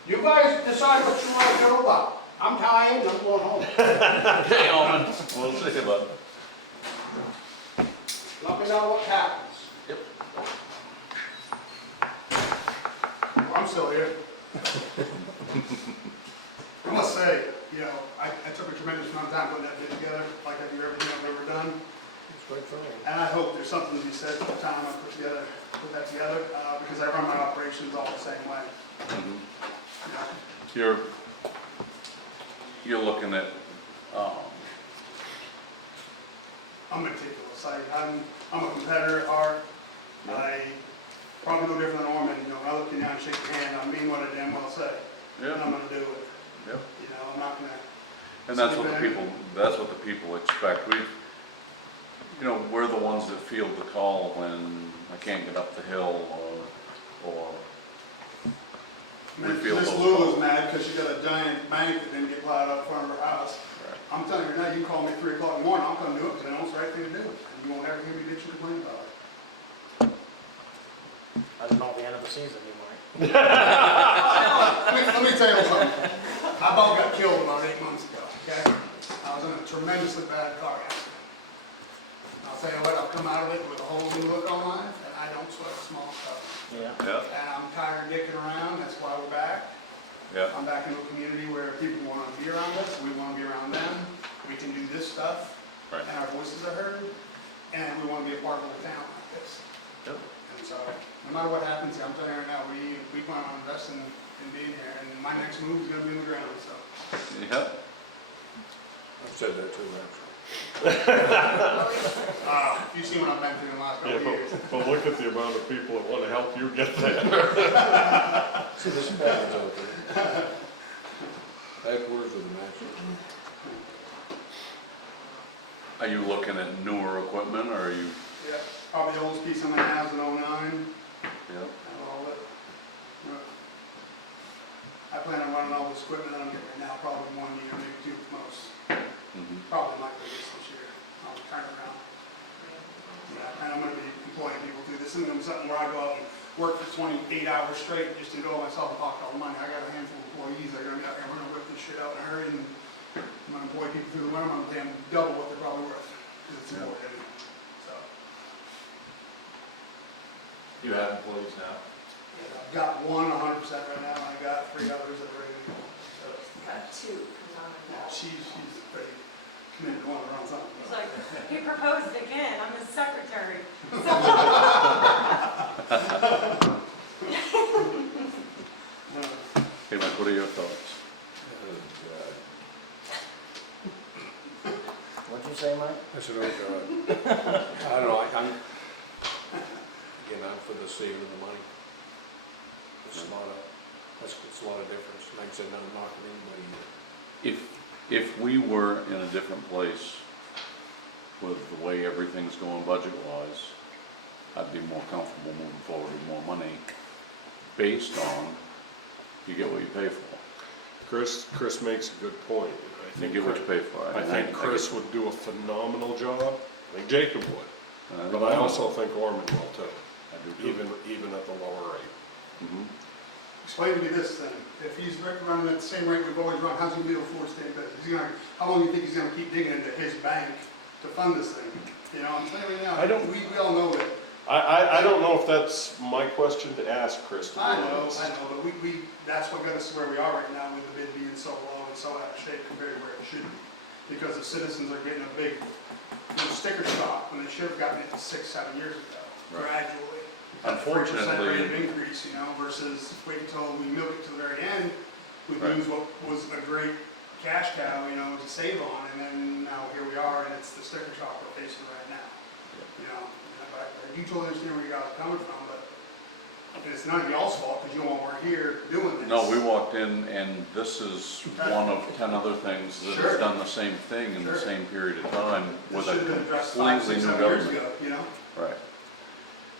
you guys decide what you want to do about. I'm tired, I'm going home. Okay, Alman, we'll see you, bud. Let me know what happens. Yep. Well, I'm still here. I must say, you know, I took a tremendous amount of time putting that bid together, like I do everything I've ever done. And I hope there's something to be said for the time I put that together, because I run my operations all the same way. Mhm. You know, You're looking at, I'm meticulous. I'm a competitor at heart. I probably no different than Orman. You know, when I look you down and shake your hand, I mean what I damn well say. And yeah, I'm gonna do it. yeah. You know, I'm not gonna. And that's what the people expect. We're the ones that field the call when I can't get up the hill or we feel Miss those Lula's calls. mad because she got a giant bank that didn't get plowed up in front of her house. Right. I'm telling you right now, you can call me 3 o'clock in the morning, I'll come do it because I know it's the right thing to do. And you won't ever hear me bitch or complain about it. I don't know the end of the season, you might. Let me tell you something. I about got killed about 8 months ago, okay? I was in a tremendously bad car accident. I'll tell you what, I've come out of it with a whole new look on life, and I don't sweat small stuff. Yeah. Yeah, And I'm tired of dicking around, that's why we're back. yeah, I'm back in a community where people want to be around us, we want to be around them, we can do this stuff, right. and our voices are heard, and we want to be a part of a town like this. Yep. And so, no matter what happens, I'm telling you right now, we plan on investing in being here, and my next move is going to be in the ground, so. Yep. I've said that too, actually. You've seen what I've been through in the last Yeah, couple of years. but look at the amount of people that want to help you get there. See, this is bad out there. Backwards with the match. Are you looking at newer equipment or are you, Yeah, probably the oldest piece I'm going to have is an 09. yeah, And all of it. I plan on running all this equipment that I'm getting right now, probably 1 year, maybe 2 at most. mhm, Probably not going to this year. I'll turn around. Yeah, and I'm going to be employing people too. This isn't going to be something where I go out and work for 28 hours straight just to go myself and pocket all the money. I got a handful of employees that are going to be out here. We're going to whip this shit out in a hurry, and I'm going to employ people through the winter. I'm going to pay them double what they're probably worth because it's more than so. You have employees now? I've got one 100% right now, and I got 3 others that are ready to go. So, Got 2 comes on and off. she's pretty committed to want to run something. He's like, he proposed again, I'm his secretary. hey Mike, what are your thoughts? What'd you say, Mike? I said, oh, God. I don't know, I'm for the saving of the money. It's a lot of difference. Like I said, not knocking anybody. If if we were in a different place with the way everything's going budget-wise, I'd be more comfortable moving forward with more money based on you get what you pay for. Chris makes a good point. You get what you pay for. I think Chris would do a phenomenal job. I think Jacob would, but I also think Orman will too, I do too. even at the lower rate. Mhm. Explain to me this then, if he's running at the same rate we've always run, how's he gonna be able to afford to stay in business? How long do you think he's gonna keep digging into his bank to fund this thing? You know, I'm saying right now, I don't- we all know that. I don't know if that's my question to ask Chris, to be I know, honest. but that's what got us to where we are right now with the bid being so low and so out of shape compared to where it should be. Because the citizens are getting a big, sticker shock when they should have gotten it 6-7 years ago, Right. gradually. Unfortunately- 3% rate of increase, versus wait until we milk it to the very end, we Right. lose what was a great cash cow, to save on, and then now here we are, and it's the sticker shock we're facing right now. But I do totally understand where you guys are coming from, but it's none of y'all's fault, because you all weren't here doing this. No, we walked in and this is one of 10 other things that Sure. has done the same thing in the Sure. same period of time This with should a have been addressed 5, completely 6, new 7 years government. ago, Right.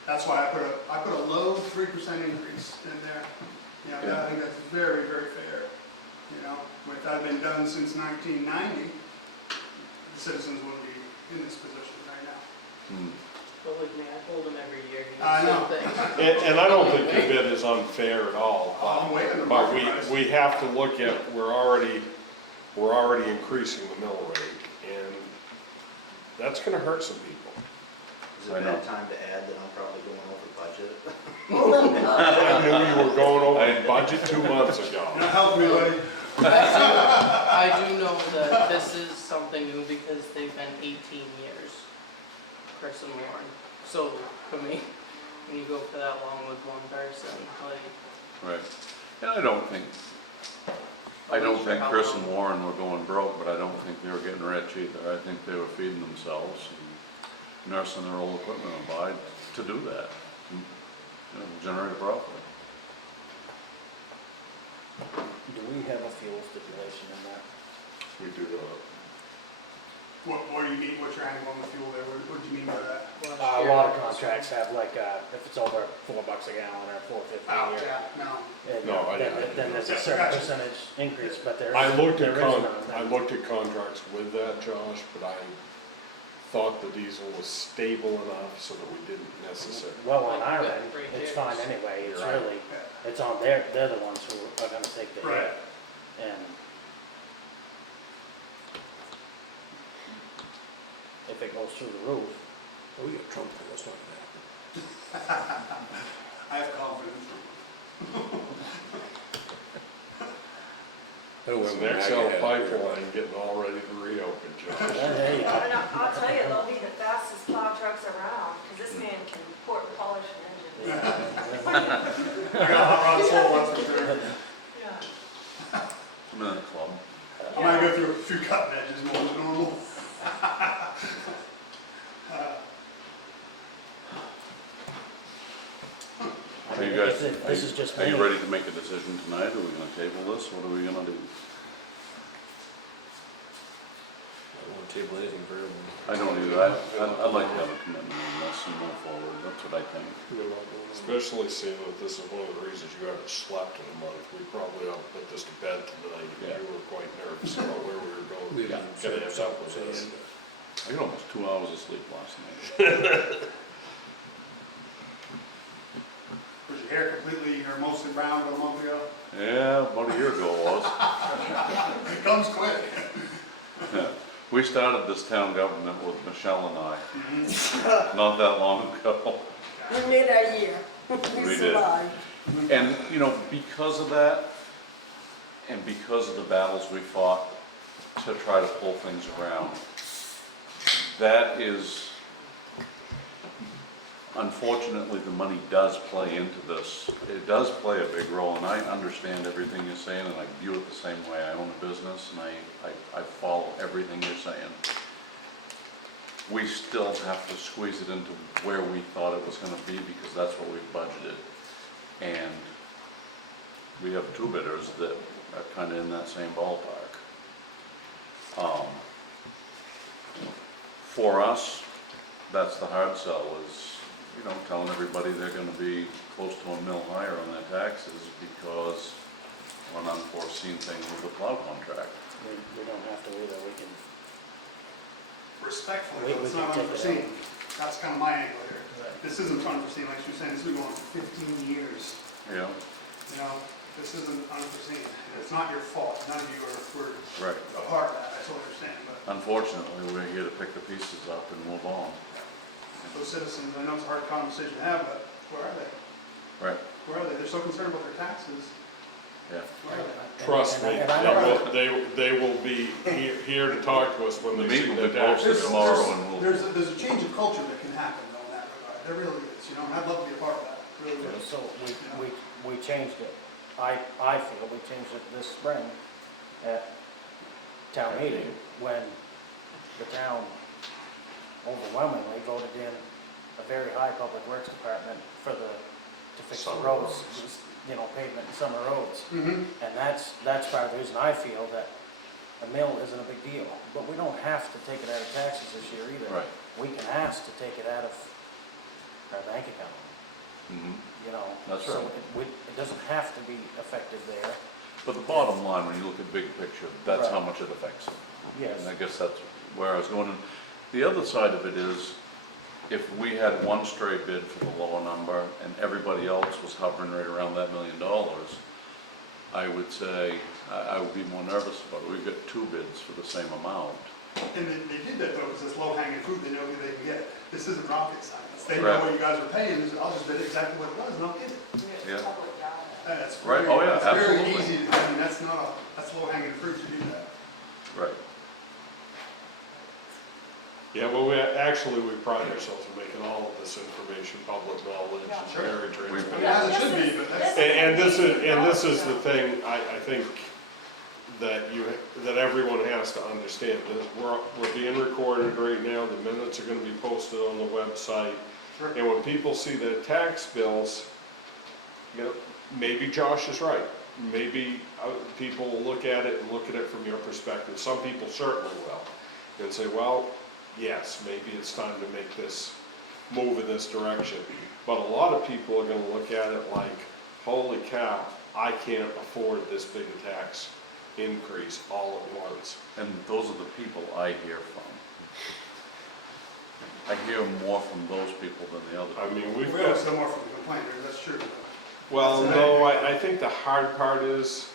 That's why I put a low 3% increase in there. Yeah. I think that's very, very fair. If that had been done since 1990, the citizens wouldn't be in this position right now. Hmm. Believe me, I told him every year. he I did the know. same thing. And I don't think the bid is unfair at all. I'm waiting the But market price. we have to look at, we're already increasing the mill rate, and that's gonna hurt some people. Is it I a know. bad time to add that I'm probably going over budget? I knew you were going over budget 2 months ago. Help me, buddy. I do know that this is something new because they've been 18 years, Chris and Warren. So, for me, when you go for that long with one person, Right. And I don't think Chris and Warren were going broke, but I don't think they were getting rich either. I think they were feeding themselves and nursing their old equipment and buy to do that, and, generate a profit. Do we have a fuel stipulation in that? We do, What do you mean, what's your angle on the fuel there? What do you mean by that? last A year. lot of contracts have like, if it's over $4 a gallon or $4.50 a Oh, year, yeah, no. No, I didn't. then there's a Yeah, certain gotcha. percentage increase, but there I looked at there is none. I looked at contracts with that, Josh, but I thought the diesel was stable enough so that we didn't necessarily. Well, on Like our that end, right it's there. fine anyway, it's You're right. really, it's on they're the ones who are gonna take the Right. hit. And if it goes through the roof, Oh, yeah, Trump, that's not gonna happen. I have confidence. That was The when next Maggie had it. pipeline getting all ready to reopen, Josh. there you go. And I'll tell you, they'll be the fastest plow trucks around, because this man can port and polish an engine. I got a hot rod soul, that's for sure. Yeah. I'm in the club. I might go through a few cutting edges more than normal. Are you guys, This is just are you me. ready to make a decision tonight? Are we gonna table this? What are we gonna do? I don't want to table anything very long. I don't either. I'd like to have a commitment on this and move forward. That's what I think. Especially seeing that this is one of the reasons you haven't slept in a month. We probably ought to put this to bed tonight. Yeah. You were quite nervous about where we were going. We Yeah. Gotta have help with this. I got almost 2 hours of sleep last night. Was your hair completely or mostly brown about a month ago? Yeah, about a year ago it was. It comes quick. We started this town government with Michelle and I, not that long ago. We made our year. We We did. survived. And, because of that, and because of the battles we fought to try to pull things around, that is, unfortunately, the money does play into this. It does play a big role, and I understand everything you're saying, and I view it the same way. I own a business, and I follow everything you're saying. We still have to squeeze it into where we thought it was gonna be, because that's what we've budgeted. And we have 2 bidders that are kinda in that same ballpark. for us, that's the hard sell is, you know, telling everybody they're gonna be close to a mil higher on their taxes because of an unforeseen thing with the plow contract. We don't have to either, we can. Respectfully, We it's can not take it unforeseen. That's kind of my angle here. Right. This isn't unforeseen, like she was saying, this has been going on for 15 years. Yeah, You know, this isn't unforeseen. It's not your fault. None of you were right. a part of that, I totally understand, but Unfortunately, we're here to pick the pieces up and move on. those citizens, I know it's a hard conversation to have, but where are they? Right, Where are they? They're so concerned about their taxes. yeah. Where are they? Trust me, And I know- they will be here to talk to us when The they see meeting the will be posted taxes. tomorrow and we'll, There's a change of culture that can happen though in that regard. There really is, you know, and I'd love to be a part of that, really would. So we changed it. I feel we changed it this spring at town meeting when the town overwhelmingly voted in a very high public works department to fix the Summer roads, roads. you know, pavement and summer roads. Mm-hmm. And that's part of the reason I feel that a mill isn't a big deal. But we don't have to take it out of taxes this year either. right. We can ask to take it out of our bank account, Mhm. you know. That's So right. it doesn't have to be effective there. But the bottom line, when you look at big picture, that's how Right. much it affects them. Yes. And I guess that's where I was going. And the other side of it is, if we had one stray bid for the lower number and everybody else was hovering right around that $1 million, I would say, I would be more nervous about it. We've got two bids for the same amount. And they did that though, because it's low hanging fruit, they know who they can get. This isn't rocket science. They know Right. what you guys are paying, I'll just bid exactly what it was and I'll get it. Yeah. Public data. That's Right. very, Oh, yeah, that's very absolutely. easy, I mean, that's low hanging fruit to do that. Right. Yeah, well, we pride ourselves in making all of this information public knowledge, Yeah. it's Sure. very I mean, transparent. as it should be, but that's. And this is the thing, I think, that everyone has to understand, that we're being recorded right now, the minutes are gonna be posted on the website. Sure. And when people see their tax bills, you know, maybe Josh is right. Maybe people will look at it and look at it from your perspective. Some people certainly will. And say, well, yes, maybe it's time to make this move in this direction. But a lot of people are gonna look at it like, holy cow, I can't afford this big a tax increase all at once. And those are the people I hear from. I hear more from those people than the other. I mean, We we've always got, know more from the complainers, that's true. well, no, I think the hard part is,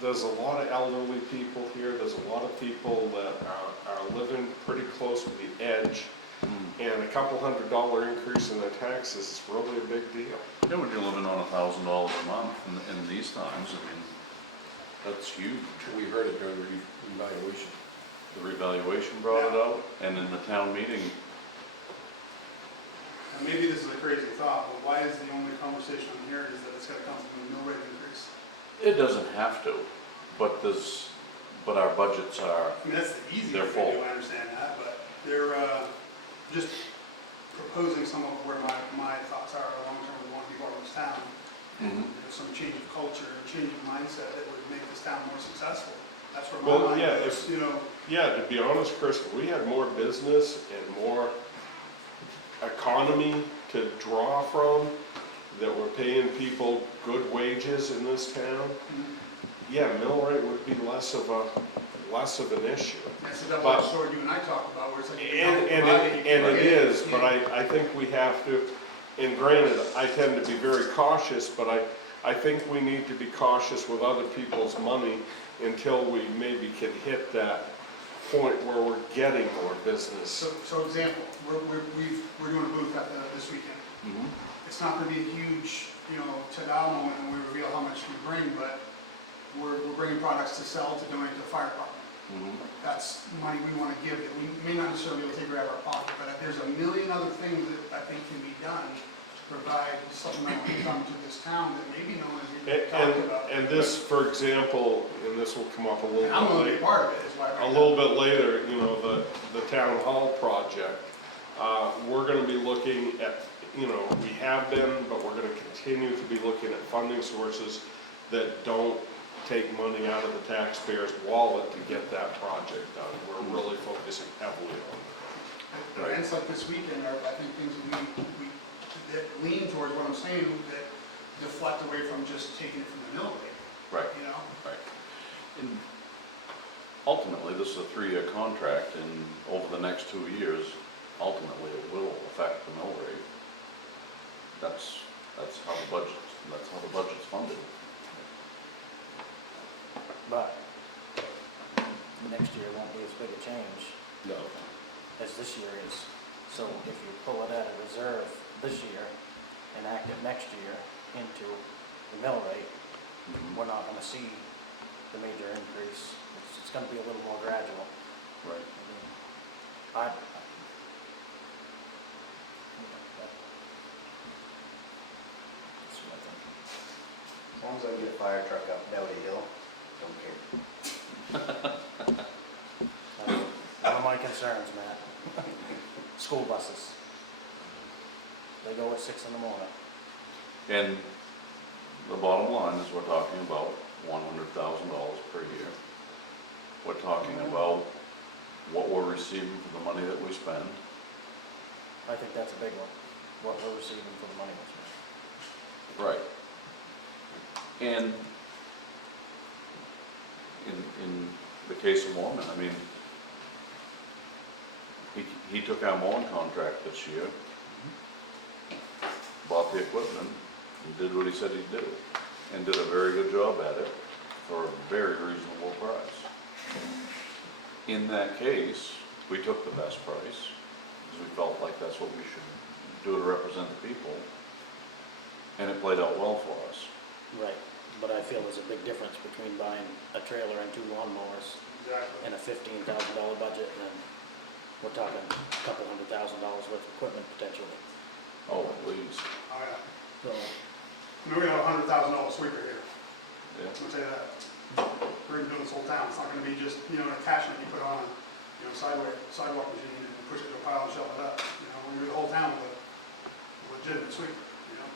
there's a lot of elderly people here, there's a lot of people that are living pretty close to the edge, Mm. and a couple $100 increase in their taxes is really a big deal. Yeah, when you're living on $1,000 a month in these times, I mean, that's huge. We heard it during the evaluation. The revaluation brought it out, and in the town meeting, And maybe this is a crazy thought, but why is the only conversation I'm hearing is that it's gotta come from a mill rate increase? it doesn't have to, but our budgets are, I mean, that's the easy They're thing to do, full. I understand that, but they're, just proposing some of where my thoughts are long-term, we want to be part of this town. Mhm. There's some change of culture, and change of mindset that would make this town more successful. That's where Well, my mind yeah, is, you know. Yeah, to be honest, Chris, if we had more business and more economy to draw from, that we're paying people good wages in this town, yeah, mill rate would be less of an issue. That's the double-edged sword you and I talked about, where it's like. you don't And provide it you can't get is, but I think we have to, and granted, I tend to be very cautious, but I think we need to be cautious with other people's money until we maybe can hit that point where we're getting more business. So example, we're doing a booth at this weekend. Mhm. It's not gonna be a huge, you know, ta-da moment when we reveal how much we bring, but we're bringing products to sell, to donate to the fire department. Mhm. That's money we want to give that we may not necessarily be able to take out of our pocket, but there's a million other things that I think can be done to provide supplemental income to this town that maybe no one's even talking about. And this, for example, and this will come up a little And I'm bit gonna be later. a part of it, is why I A bring it little up. bit later, you know, the town hall project, we're gonna be looking at, you know, we have been, but we're gonna continue to be looking at funding sources that don't take money out of the taxpayer's wallet to get that project done. We're really focusing heavily on that. Events like this weekend are, I think, things that lean towards what I'm saying, that deflect away from just taking it from the mill rate, Right, you know? right. And ultimately, this is a 3-year contract, and over the next 2 years, ultimately, it will affect the mill rate. That's how the budget's funded. But next year won't be as big a change No. as this year is. So if you pull it out of reserve this year and act it next year into the mill rate, we're not gonna see the major increase. It's gonna be a little more gradual. Right. I mean, that's what I think. As long as I can get a fire truck up Dowdy Hill, don't care. That's one of my concerns, Matt. School buses. They go at 6 in the morning. And the bottom line is we're talking about $100,000 per year. We're talking about what we're receiving for the money that we spend. I think that's a big one, what we're receiving for the money we spend. Right. And in the case of Mormon, I mean, he took our mowing contract this year, bought the equipment, and did what he said he'd do, and did a very good job at it for a very reasonable price. In that case, we took the best price, because we felt like that's what we should do to represent the people, and it played out well for us. Right, but I feel there's a big difference between buying a trailer and 2 lawnmowers Exactly. and a $15,000 budget, and then we're talking a couple $100,000 worth of equipment potentially. Oh, at least. Oh, yeah. So, I mean, we have a $100,000 sweeper here, Yeah. I'll tell you that. We're doing this whole town, it's not gonna be just, you know, an attachment you put on a, you know, sidewalk machine and push it to a pile and shove it up. You know, we're gonna do the whole town with a legitimate sweeper, you know?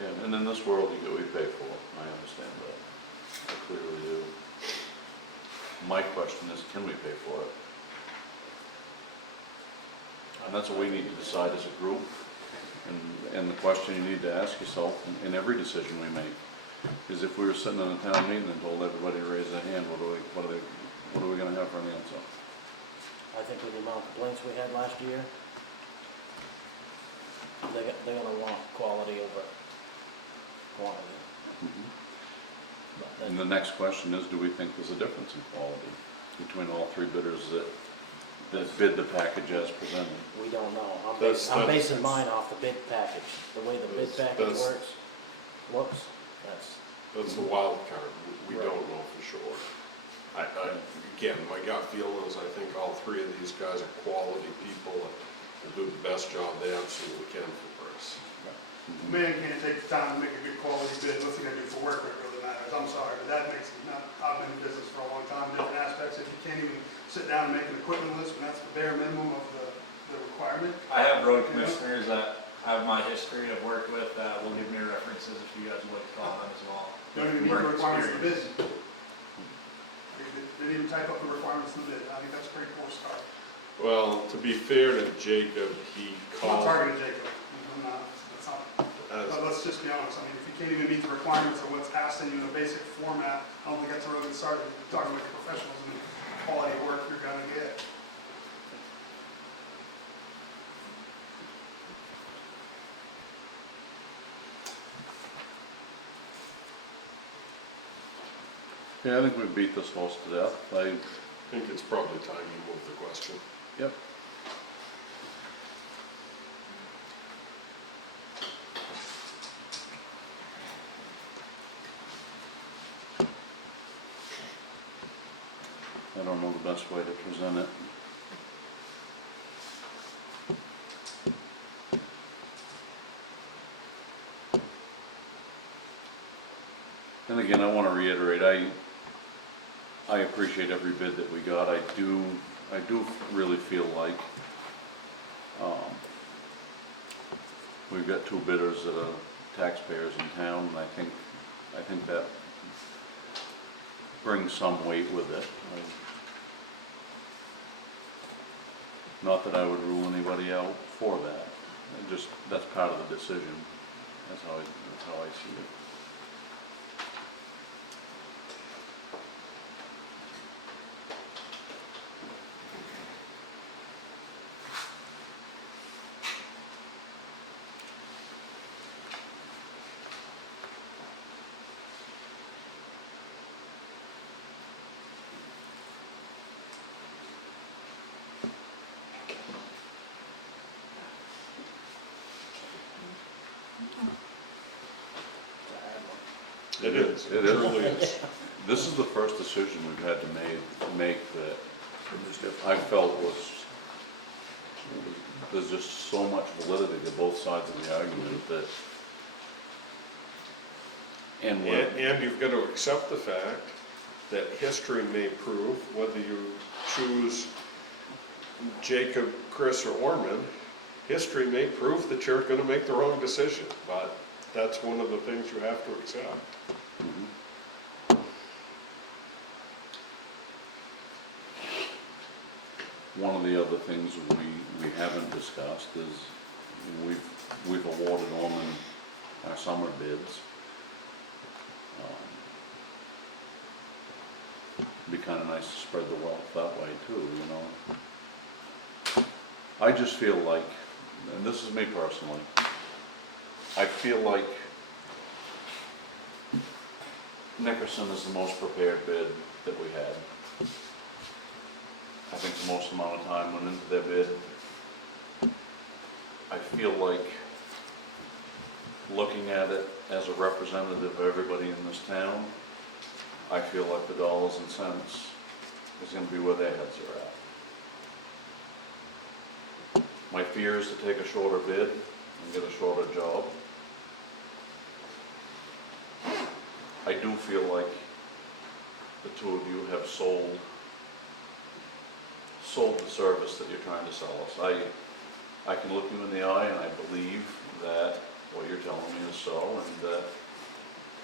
Yeah, and in this world, we pay for it. I understand that. I clearly do. My question is, can we pay for it? And that's what we need to decide as a group. And the question you need to ask yourself in every decision we make is, if we were sitting in a town meeting and told everybody to raise their hand, what are we gonna have for an answer? I think with the amount of complaints we had last year, they're gonna want quality over quantity. But And then, the next question is, do we think there's a difference in quality between all 3 bidders that bid the package as presented? we don't know. I'm That's- basing mine off the bid package. The way the bid package That's- looks, That's the wild card. We Right. don't know for sure. Again, my gut feel is I think all 3 of these guys are quality people and will do the best job they absolutely can for us. A man can't take the time to make a good quality bid, what's he gonna do for work, what really matters. I'm sorry, but that makes, I've been in business for a long time, different aspects, if you can't even sit down and make an equipment list, when that's the bare minimum of the requirement. I have road commissioners that have my history of work with that will give me references if you guys would like to call them as well. Don't even meet the requirements of the bid. They didn't even type up the requirements of the bid, I think that's a pretty poor start. Well, to be fair to Jacob, he I'm not called targeting Jacob, I'm not, that's not, as but let's just be honest, I mean, if you can't even meet the requirements of what's asked in you in a basic format, I don't think that's a really good start. You're talking about your professionals and the quality of work you're gonna get. Yeah, I think we beat this horse to death. think it's probably time you move the question. Yep. I don't know the best way to present it. And again, I want to reiterate, I appreciate every bid that we got. I do really feel like we've got two bidders that are taxpayers in town, and I think I think that brings some weight with it. Not that I would rule anybody out for that, just, that's part of the decision, that's how I see it. It is, It it is. truly is. This is the first decision we've had to make that I felt was, there's just so much validity to both sides of the argument that, and we're, And you've got to accept the fact that history may prove, whether you choose Jacob, Chris, or Orman, history may prove that you're gonna make the wrong decision, but that's one of the things you have to accept. one of the other things we haven't discussed is we've awarded Orman our summer bids. Be kind of nice to spread the wealth that way too, you know. I just feel like, and this is me personally, I feel like Nickerson is the most prepared bid that we had. I think the most amount of time went into their bid. I feel like, looking at it as a representative of everybody in this town, I feel like the dollars and cents is going to be where their heads are at. My fear is to take a shorter bid and get a shorter job. I do feel like the two of you have sold the service that you're trying to sell us. I can look you in the eye and I believe that what you're telling me is so, and that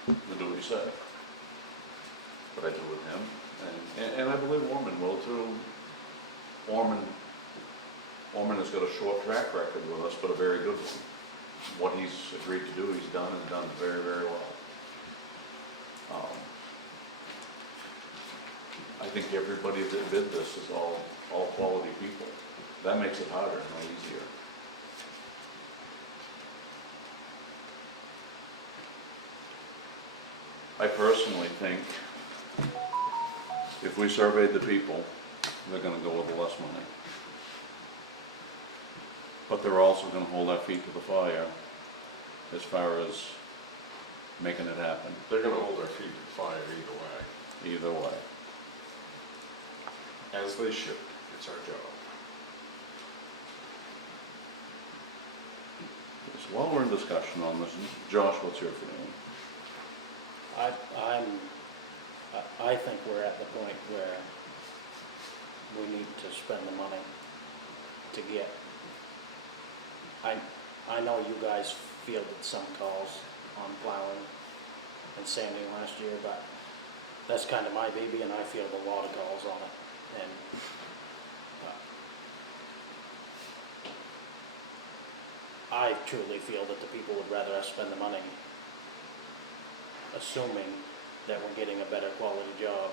you do what you say. But I do with him, and I believe Orman will too. Orman has got a short track record with us, but a very good one. What he's agreed to do, he's done, and done very, very well. I think everybody that bid this is all quality people. That makes it harder, not easier. I personally think if we surveyed the people, they're gonna go with less money. But they're also gonna hold our feet to the fire as far as making it happen, They're gonna hold their feet to the fire either way, either way. as they should. It's our job. So while we're in discussion on this, Josh, what's your feeling? I think we're at the point where we need to spend the money to get. I know you guys fielded some calls on plowing and sanding last year, but that's kind of my baby, and I field a lot of calls on it. And I truly feel that the people would rather us spend the money assuming that we're getting a better quality job.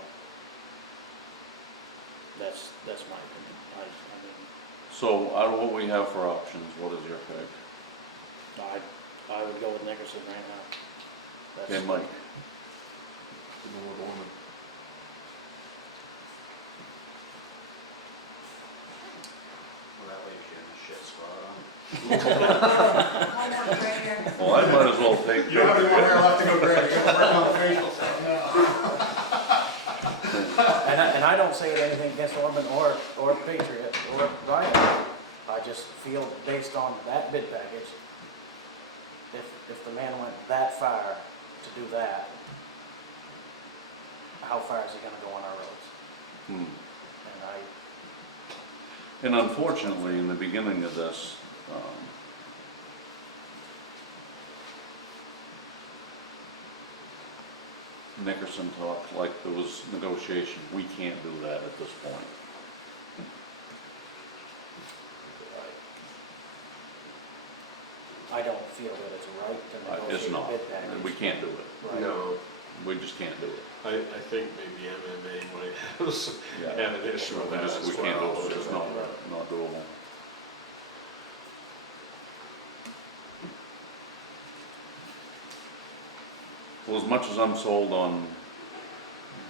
That's my opinion. I mean, So out of what we have for options, what is your pick? I would go with Nickerson right now. That's- Okay, Mike? Well, that leaves you in a shit spot, huh? One more right here. Well, I might as well take. You don't have any more hair left to go gray, you gotta work on the facial stuff now. And I don't say it anything against Orman or Patriot or Ryan. I just feel based on that bid package, if the man went that far to do that, how far is he gonna go on our roads? Hmm. And And unfortunately, in the beginning of this, Nickerson talk like there was negotiation. We can't do that at this point. I don't feel that it's right to It's negotiate not, a bid package. we can't do it. Right. No, We just can't do it. I think maybe MMA might Yeah. have an issue with We that just, as we can't do well. it, it's just not doable. Well, as much as I'm sold on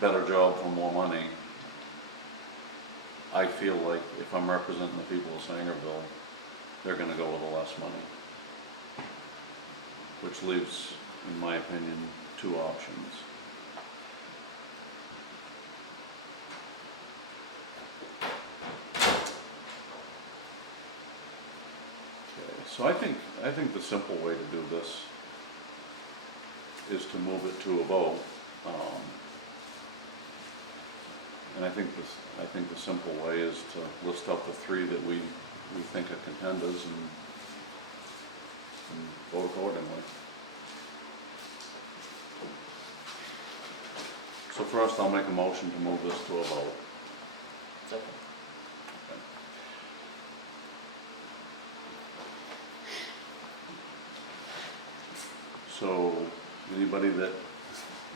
better job for more money, I feel like if I'm representing the people of Sangerville, they're gonna go with the less money. Which leaves, in my opinion, two options. Okay, so I think the simple way to do this is to move it to a vote. And I think the simple way is to list out the three that we think are contenders and vote accordingly. So first, I'll make a motion to move this to a vote. Second. So, anybody that,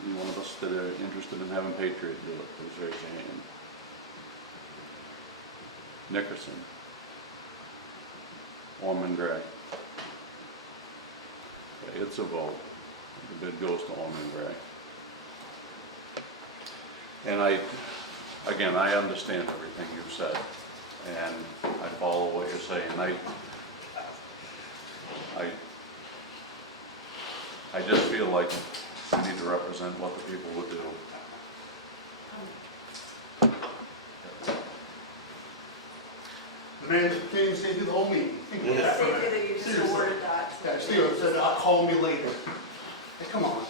any one of us that are interested in having Patriot do it, please raise your hand. Nickerson. Orman Gray. Okay, it's a vote. The bid goes to Orman Gray. And I understand everything you've said, and I follow what you're saying. I just feel like we need to represent what the people would do. The man that can't even stay through the whole meeting. Think about that for a Say minute. that you just Seriously. awarded that. Yeah, Steve said, "I'll call me later." Hey, come on.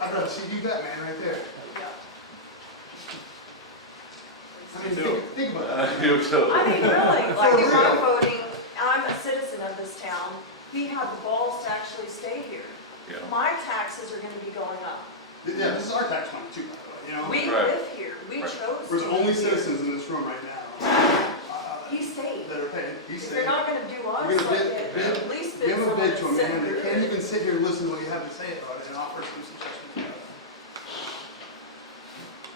I'd rather see you that man right there. Yeah. I mean, think about that. You too. I mean, really, like For if real. I'm voting, I'm a citizen of this town, we have the balls to actually stay here. Yeah. My taxes are gonna be going up. Yeah, this is our tax money too, by the way, you know? We Right. live here, we Right. chose to There's live only here. citizens in this room right now He stayed. that are paying. He's If saying, you're not gonna do us, We're gonna like, bid- at least bid give him a someone bid to him, that's man, sitting they can't here. even sit here and listen to what you have to say about it and offer some suggestions.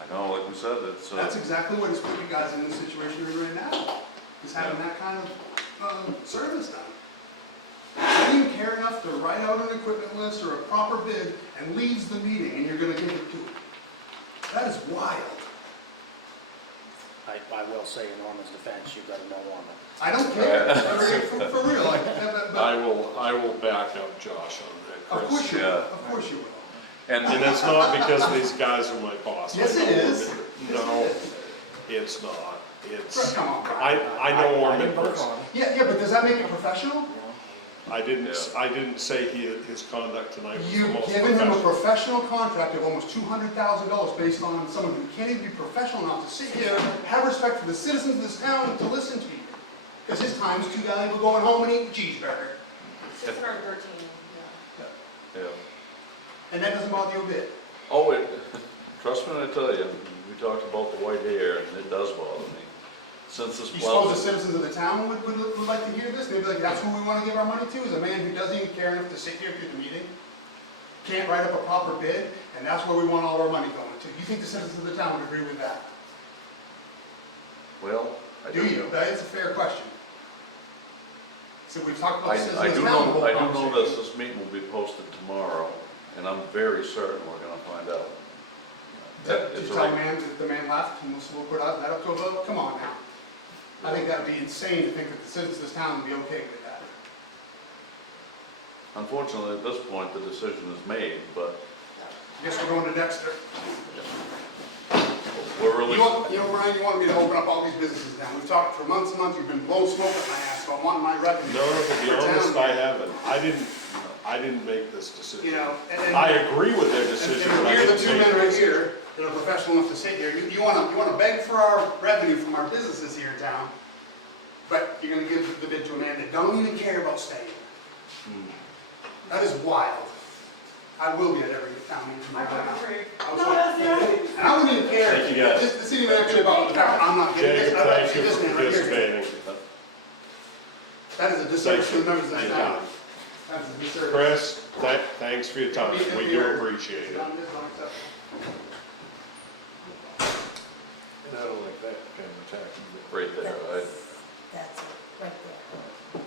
I know, like we said, it's, That's exactly what has put you guys in this situation you're in right now, is having that kind of service done. They don't even care enough to write out an equipment list or a proper bid and leaves the meeting and you're gonna give it to them. That is wild. I will say in Norman's defense, you've got to know Norman. I don't care, for real, like, but, I will back up Josh on that, of course Chris. you will, Yeah. of course you will. And and it's not because these guys are my boss. Yes, I it know is. Orman. Yes, No, it is. it's not. It's, Come on, Brian. I know I Orman didn't vote for personally. him, Yeah, but does that make it professional? you know. I didn't say his conduct tonight was the You've most given him a professional. professional contract of almost $200,000 based on someone who can't even be professional enough to sit here, have respect for the citizens of this town to listen to you. Because his time's too valuable going home and eating a cheeseburger. 613, yeah. yeah. And that doesn't bother you a bit. Oh, trust me when I tell you, we talked about the white hair, and it does bother me. Since this You suppose the plow, citizens of the town would like to hear this? They'd be like, that's who we want to give our money to, is a man who doesn't even care enough to sit here through the meeting? Can't write up a proper bid, and that's where we want all our money going to. You think the citizens of the town would agree with that? well, I Do you? That is a fair question. So we've talked about I citizens of do the town. know, the I whole do know conversation. this meeting will be posted tomorrow, and I'm very certain we're gonna find out. That To it's tell right. the man left, and we'll put that up to a vote? Come on now. I think that would be insane to think that the citizens of this town would be okay with that. Unfortunately, at this point, the decision is made, but I guess we're going to Dexter. we're really, You know, Brian, you wanted me to open up all these businesses now. We've talked for months and months, you've been blowing smoke at my ass about wanting my revenue. No, to be for honest, town. I haven't. I didn't make this decision. You know, and I agree with their and decision, but I we're the didn't two make men the right decision. here that are professional enough to sit here. You wanna beg for our revenue from our businesses here in town, but you're gonna give the bid to a man that don't even care about staying. That is wild. I will be at every town meeting from I now on voted out. for you. I was No, like- that's the other. And I wouldn't even care. Thank you, guys. This isn't even actually about the fact that I'm not getting this. Jacob, I'd like thank to see you this for man right here. participating. That is a disservice to the members of this Thank town. That is a disservice. Chris, thanks for your time, we do appreciate it. It's unacceptable. And I don't like that kind of attack either. Right there, That's it, right there.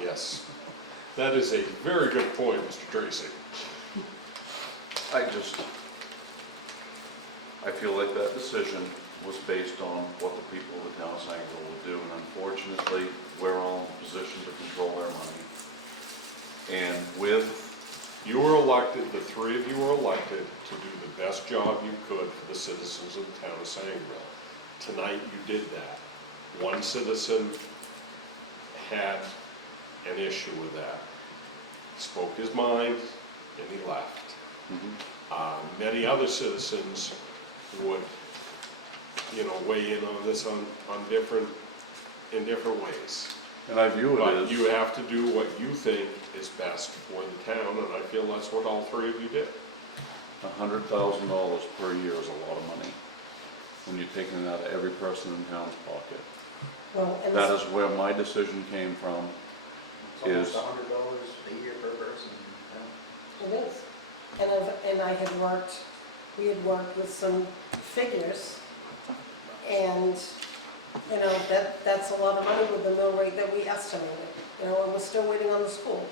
Yes, that is a very good point, Mr. Tracy. I feel like that decision was based on what the people of the town of Sangerville would do, and unfortunately, we're all in a position to control their money. And with, You were elected, the three of you were elected to do the best job you could for the citizens of the town of Sangerville. Tonight, you did that. One citizen had an issue with that. Spoke his mind, and he left. Many other citizens would, weigh in on this in different ways. and I view it But as, you have to do what you think is best for the town, and I feel that's what all three of you did. $100,000 per year is a lot of money when you're taking it out of every person in town's pocket. Well, and That is where my decision came from. It's almost Is- $100 a year per person. Yeah. it is. We had worked with some figures, and, that's a lot of money with the mill rate that we estimated. And we're still waiting on the school.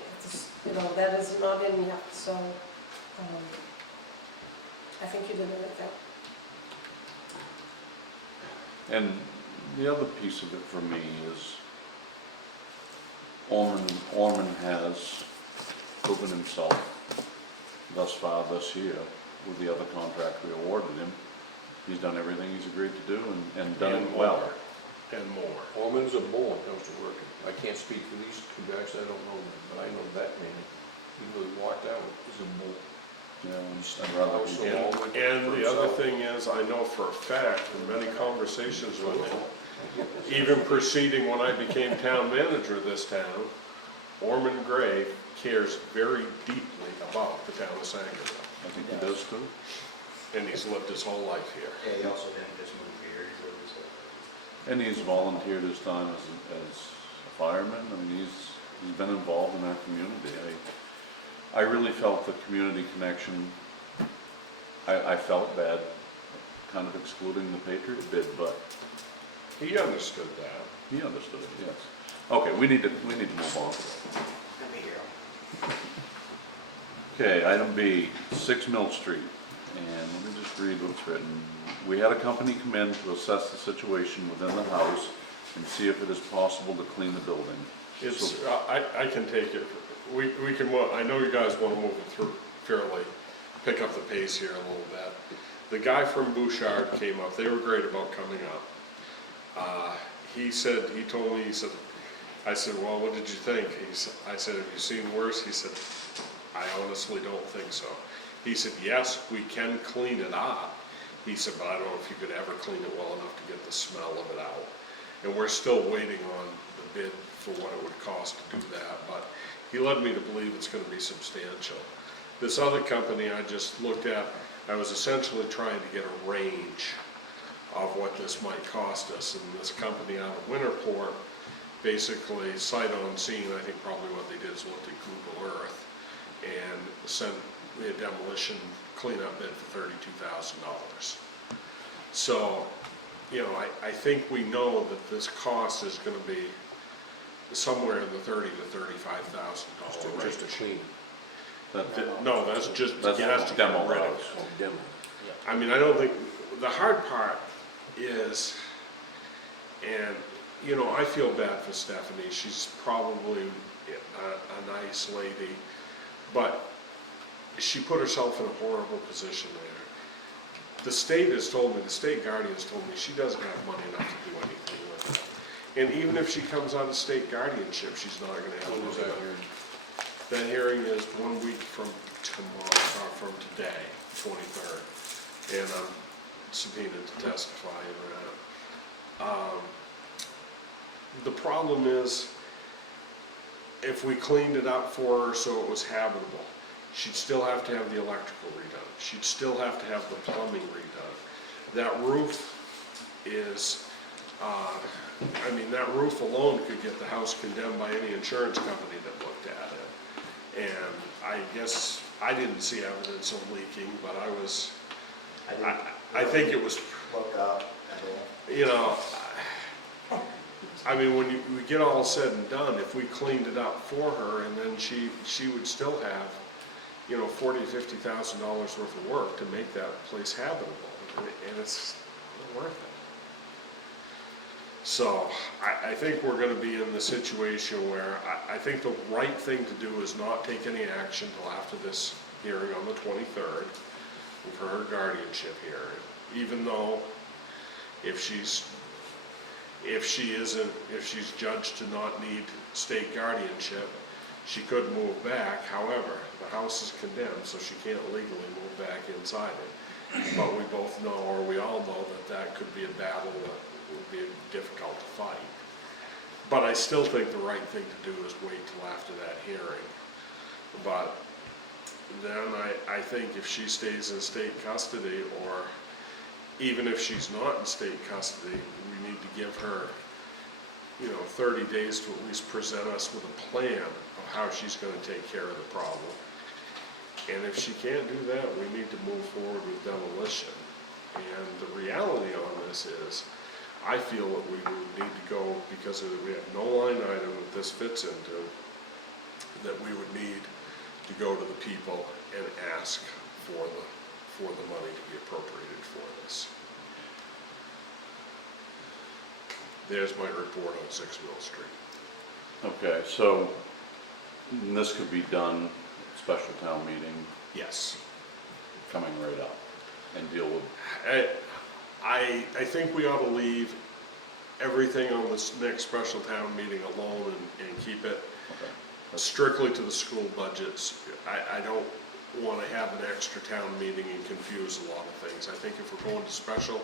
That is not in yet, so, I think you did the right thing. And the other piece of it for me is Orman has proven himself thus far this year with the other contract we awarded him. He's done everything he's agreed to do and done it well. And more. Orman's a bull when it comes to working. I can't speak for these two guys, I don't know them, but I know that man, even though he walked out, is a bull. I'd rather he did. And the other thing is, I know for a fact, from many conversations with him, even preceding when I became town manager of this town, Orman Gray cares very deeply about the town of Sangerville. I think he does too. And he's lived his whole life here. Yeah, he also didn't just move here, he's lived his whole life. And he's volunteered his time as a fireman. I mean, he's been involved in our community. I really felt the community connection. I felt bad kind of excluding the Patriot bid, but He understood that. he understood it, yes. Okay, we need to move on. Let me hear him. Okay, item B, 6 Mill Street. And let me just read what's written. We had a company come in to assess the situation within the house and see if it is possible to clean the building. It's, I can take it, we can, I know you guys want to move it through fairly, pick up the pace here a little bit. The guy from Bouchard came up, they were great about coming up. He told me, I said, well, what did you think? I said, have you seen worse? He said, I honestly don't think so. He said, yes, we can clean it up. He said, but I don't know if you could ever clean it well enough to get the smell of it out. And we're still waiting on the bid for what it would cost to do that, but he led me to believe it's gonna be substantial. This other company I just looked at, I was essentially trying to get a range of what this might cost us, and this company out of Winterport, basically sight unseen, I think probably what they did is looked at Google Earth and sent me a demolition cleanup bid for $32,000. So, I think we know that this cost is gonna be somewhere in the $30,000 to $35,000 range. Just to clean. No, that's just, That's that's to demo get rid of house. it. Oh, demo. I mean, I don't think, the hard part is, and, I feel bad for Stephanie, she's probably a nice lady, but she put herself in a horrible position there. The state has told me, the state guardian's told me she doesn't have money enough to do anything with it. And even if she comes out of state guardianship, she's not gonna have When was money. that hearing? That hearing is 1 week from tomorrow, or from today, 23rd, and I'm subpoenaed to testify in that. The problem is, if we cleaned it up for her so it was habitable, she'd still have to have the electrical redone. She'd still have to have the plumbing redone. That roof is, I mean, that roof alone could get the house condemned by any insurance company that looked at it. And I guess, I didn't see evidence of leaking, but I think it was, Look up at all. you know, I mean, when we get all said and done, if we cleaned it up for her, and then she would still have, you know, $40,000 to $50,000 worth of work to make that place habitable, and it's not worth it. So, I think we're gonna be in the situation where I think the right thing to do is not take any action till after this hearing on the 23rd for her guardianship hearing, even though if she's judged to not need state guardianship, she could move back. However, the house is condemned, so she can't legally move back inside it. But we both know, or we all know, that could be a battle that would be difficult to fight. But I still think the right thing to do is wait till after that hearing. But then I think if she stays in state custody, or even if she's not in state custody, we need to give her, you know, 30 days to at least present us with a plan of how she's going to take care of the problem. And if she can't do that, we need to move forward with demolition. And the reality on this is, I feel that we would need to go, because we have no line item that this fits into, that we would need to go to the people and ask for the money to be appropriated for this. There's my report on 6 Mill Street. Okay, so this could be done, special town meeting Yes. coming right up, and deal with, I think we ought to leave everything on this next special town meeting alone and keep it okay. strictly to the school budgets. I don't want to have an extra town meeting and confuse a lot of things. I think if we're going to special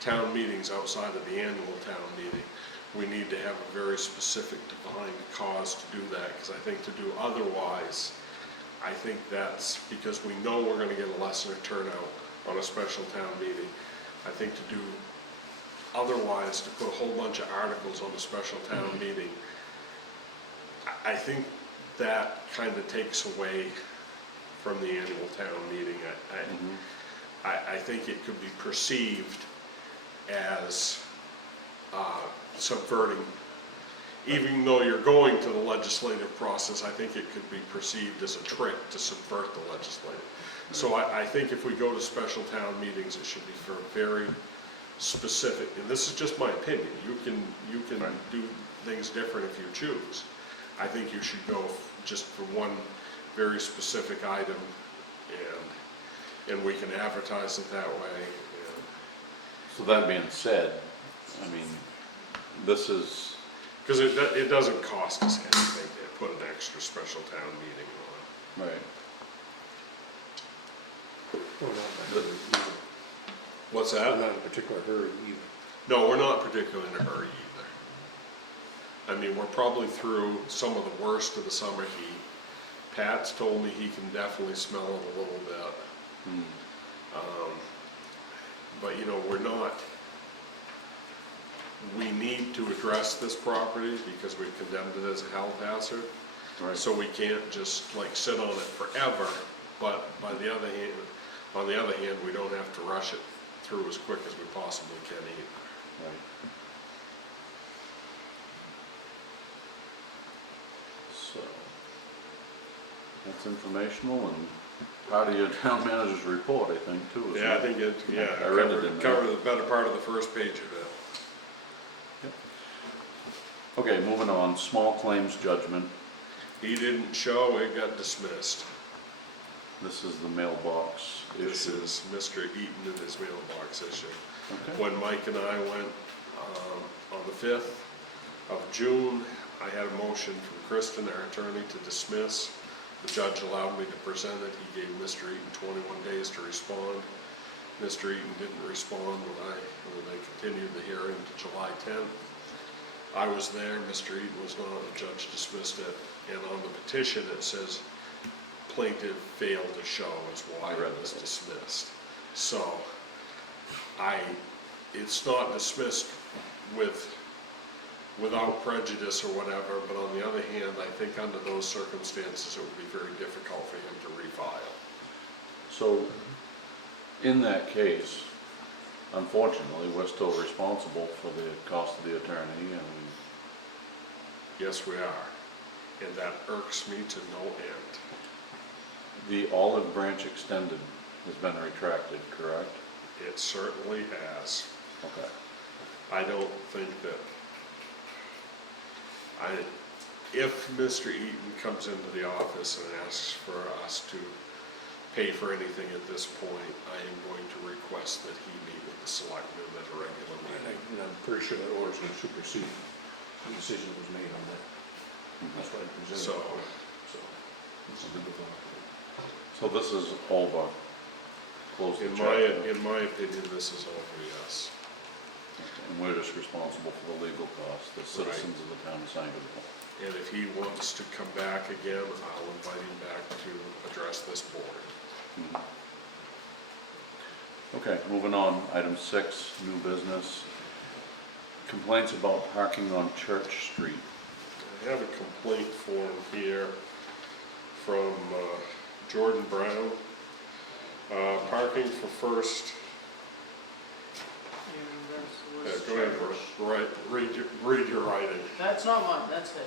town meetings outside of the annual town meeting, we need to have a very specific defined cause to do that, because I think to do otherwise, I think that's because we know we're going to get a lesser turnout on a special town meeting. I think to do otherwise, to put a whole bunch of articles on a special town meeting, I think that kind of takes away from the annual town meeting. I think it could be perceived as subverting, even though you're going to the legislative process, I think it could be perceived as a trick to subvert the legislative. So I think if we go to special town meetings, it should be for very specific, and this is just my opinion, you can do things different if you choose. I think you should go just for one very specific item, and we can advertise it that way. So that being said, I mean, this is, Because it doesn't cost us anything to put an extra special town meeting on. right, What's that? Not in a particular hurry either. No, we're not particularly in a hurry either. I mean, we're probably through some of the worst of the summer heat. Pat's told me he can definitely smell it a little bit. But you know, we need to address this property because we've condemned it as a health hazard. right. So we can't just like sit on it forever, but on the other hand, we don't have to rush it through as quick as we possibly can either. Right. So, that's informational and part of your town manager's report, I think, too, isn't Yeah, I it? think I read it in there. covered the better part of the first page of it. Okay, moving on, small claims judgment. He didn't show, it got dismissed. This is the mailbox This issue. is Mr. Eaton and his mailbox issue. Okay. When Mike and I went on the 5th of June, I had a motion from Kristen, our attorney, to dismiss. The judge allowed me to present it. He gave Mr. Eaton 21 days to respond. Mr. Eaton didn't respond when they continued the hearing to July 10th. I was there, Mr. Eaton was not, the judge dismissed it, and on the petition, it says plaintiff failed to show is why it was dismissed. So, it's not dismissed without prejudice or whatever, but on the other hand, I think under those circumstances, it would be very difficult for him to refile. So, in that case, unfortunately, we're still responsible for the cost of the attorney, and Yes, we are, and that irks me to no end. the olive branch extended has been retracted, correct? It certainly has. Okay. I don't think that, if Mr. Eaton comes into the office and asks for us to pay for anything at this point, I am going to request that he meet with the selectmen at a regular meeting. And I'm pretty sure that order's gonna supersede the decision that was made on that. That's what I presented. So, So, this is a good thought. So this is over, close the in chapter, my opinion, this is over, yes. and we're just responsible for the legal costs, the citizens of the town of Sangerville. And if he wants to come back again, I'll invite him back to address this board. Mhm. Okay, moving on, item 6, new business. Complaints about parking on Church Street. I have a complaint form here from Jordan Brown. Parking for First. And this was Go ahead, church. read your writing. That's not mine, that's his.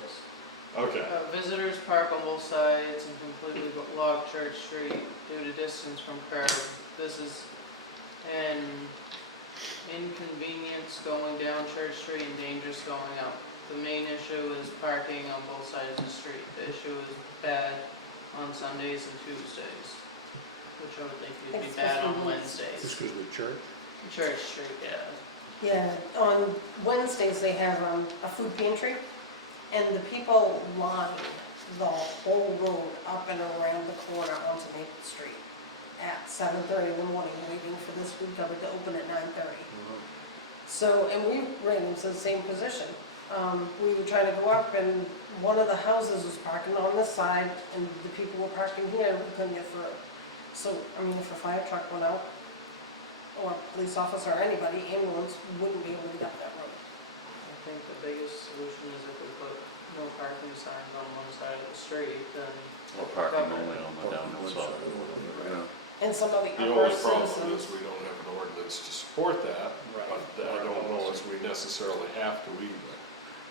Okay. Visitors park on both sides and completely block Church Street due to distance from curb. This is an inconvenience going down Church Street and dangerous going up. The main issue is parking on both sides of the street. The issue is bad on Sundays and Tuesdays, which I would think would be bad on This Wednesdays. goes with church? Church Street, yeah. Yeah, on Wednesdays, they have a food pantry, and the people line the whole road up and around the corner onto Maple Street at 7:30 in the morning, waiting for this food cupboard to open at 9:30. So, and we ran into the same position. We were trying to go up, and one of the houses was parking on this side, and the people were parking here, and we couldn't get through. So, I mean, if a fire truck went out, or a police officer, or anybody, ambulance wouldn't be able to get up that road. I think the biggest solution is if we put no parking signs on one side of the street, then Or parking only on the downhill side. Yeah. And some of the The other only problem citizens. is we don't have an ordinance to support that, but I don't know as we necessarily have to either.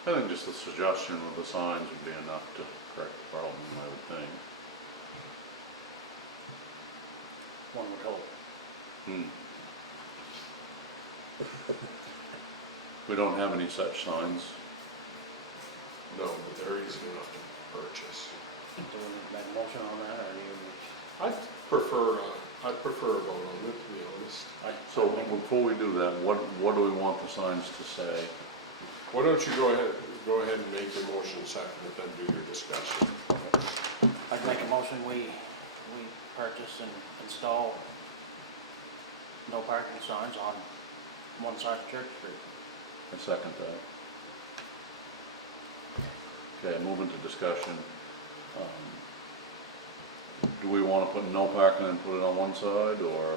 I think just a suggestion of the signs would be enough to correct the problem, I would think. One would hope. Hmm. We don't have any such signs. No, but they're easy enough to purchase. Do we make a motion on that, or do you? I'd prefer a vote on it, to be honest. So before we do that, what do we want the signs to say? Why don't you go ahead and make your motion second, and then do your discussion. I'd make a motion, we purchase and install no parking signs on one side of Church Street. I second that. Okay, moving to discussion. Do we want to put no parking and put it on one side, or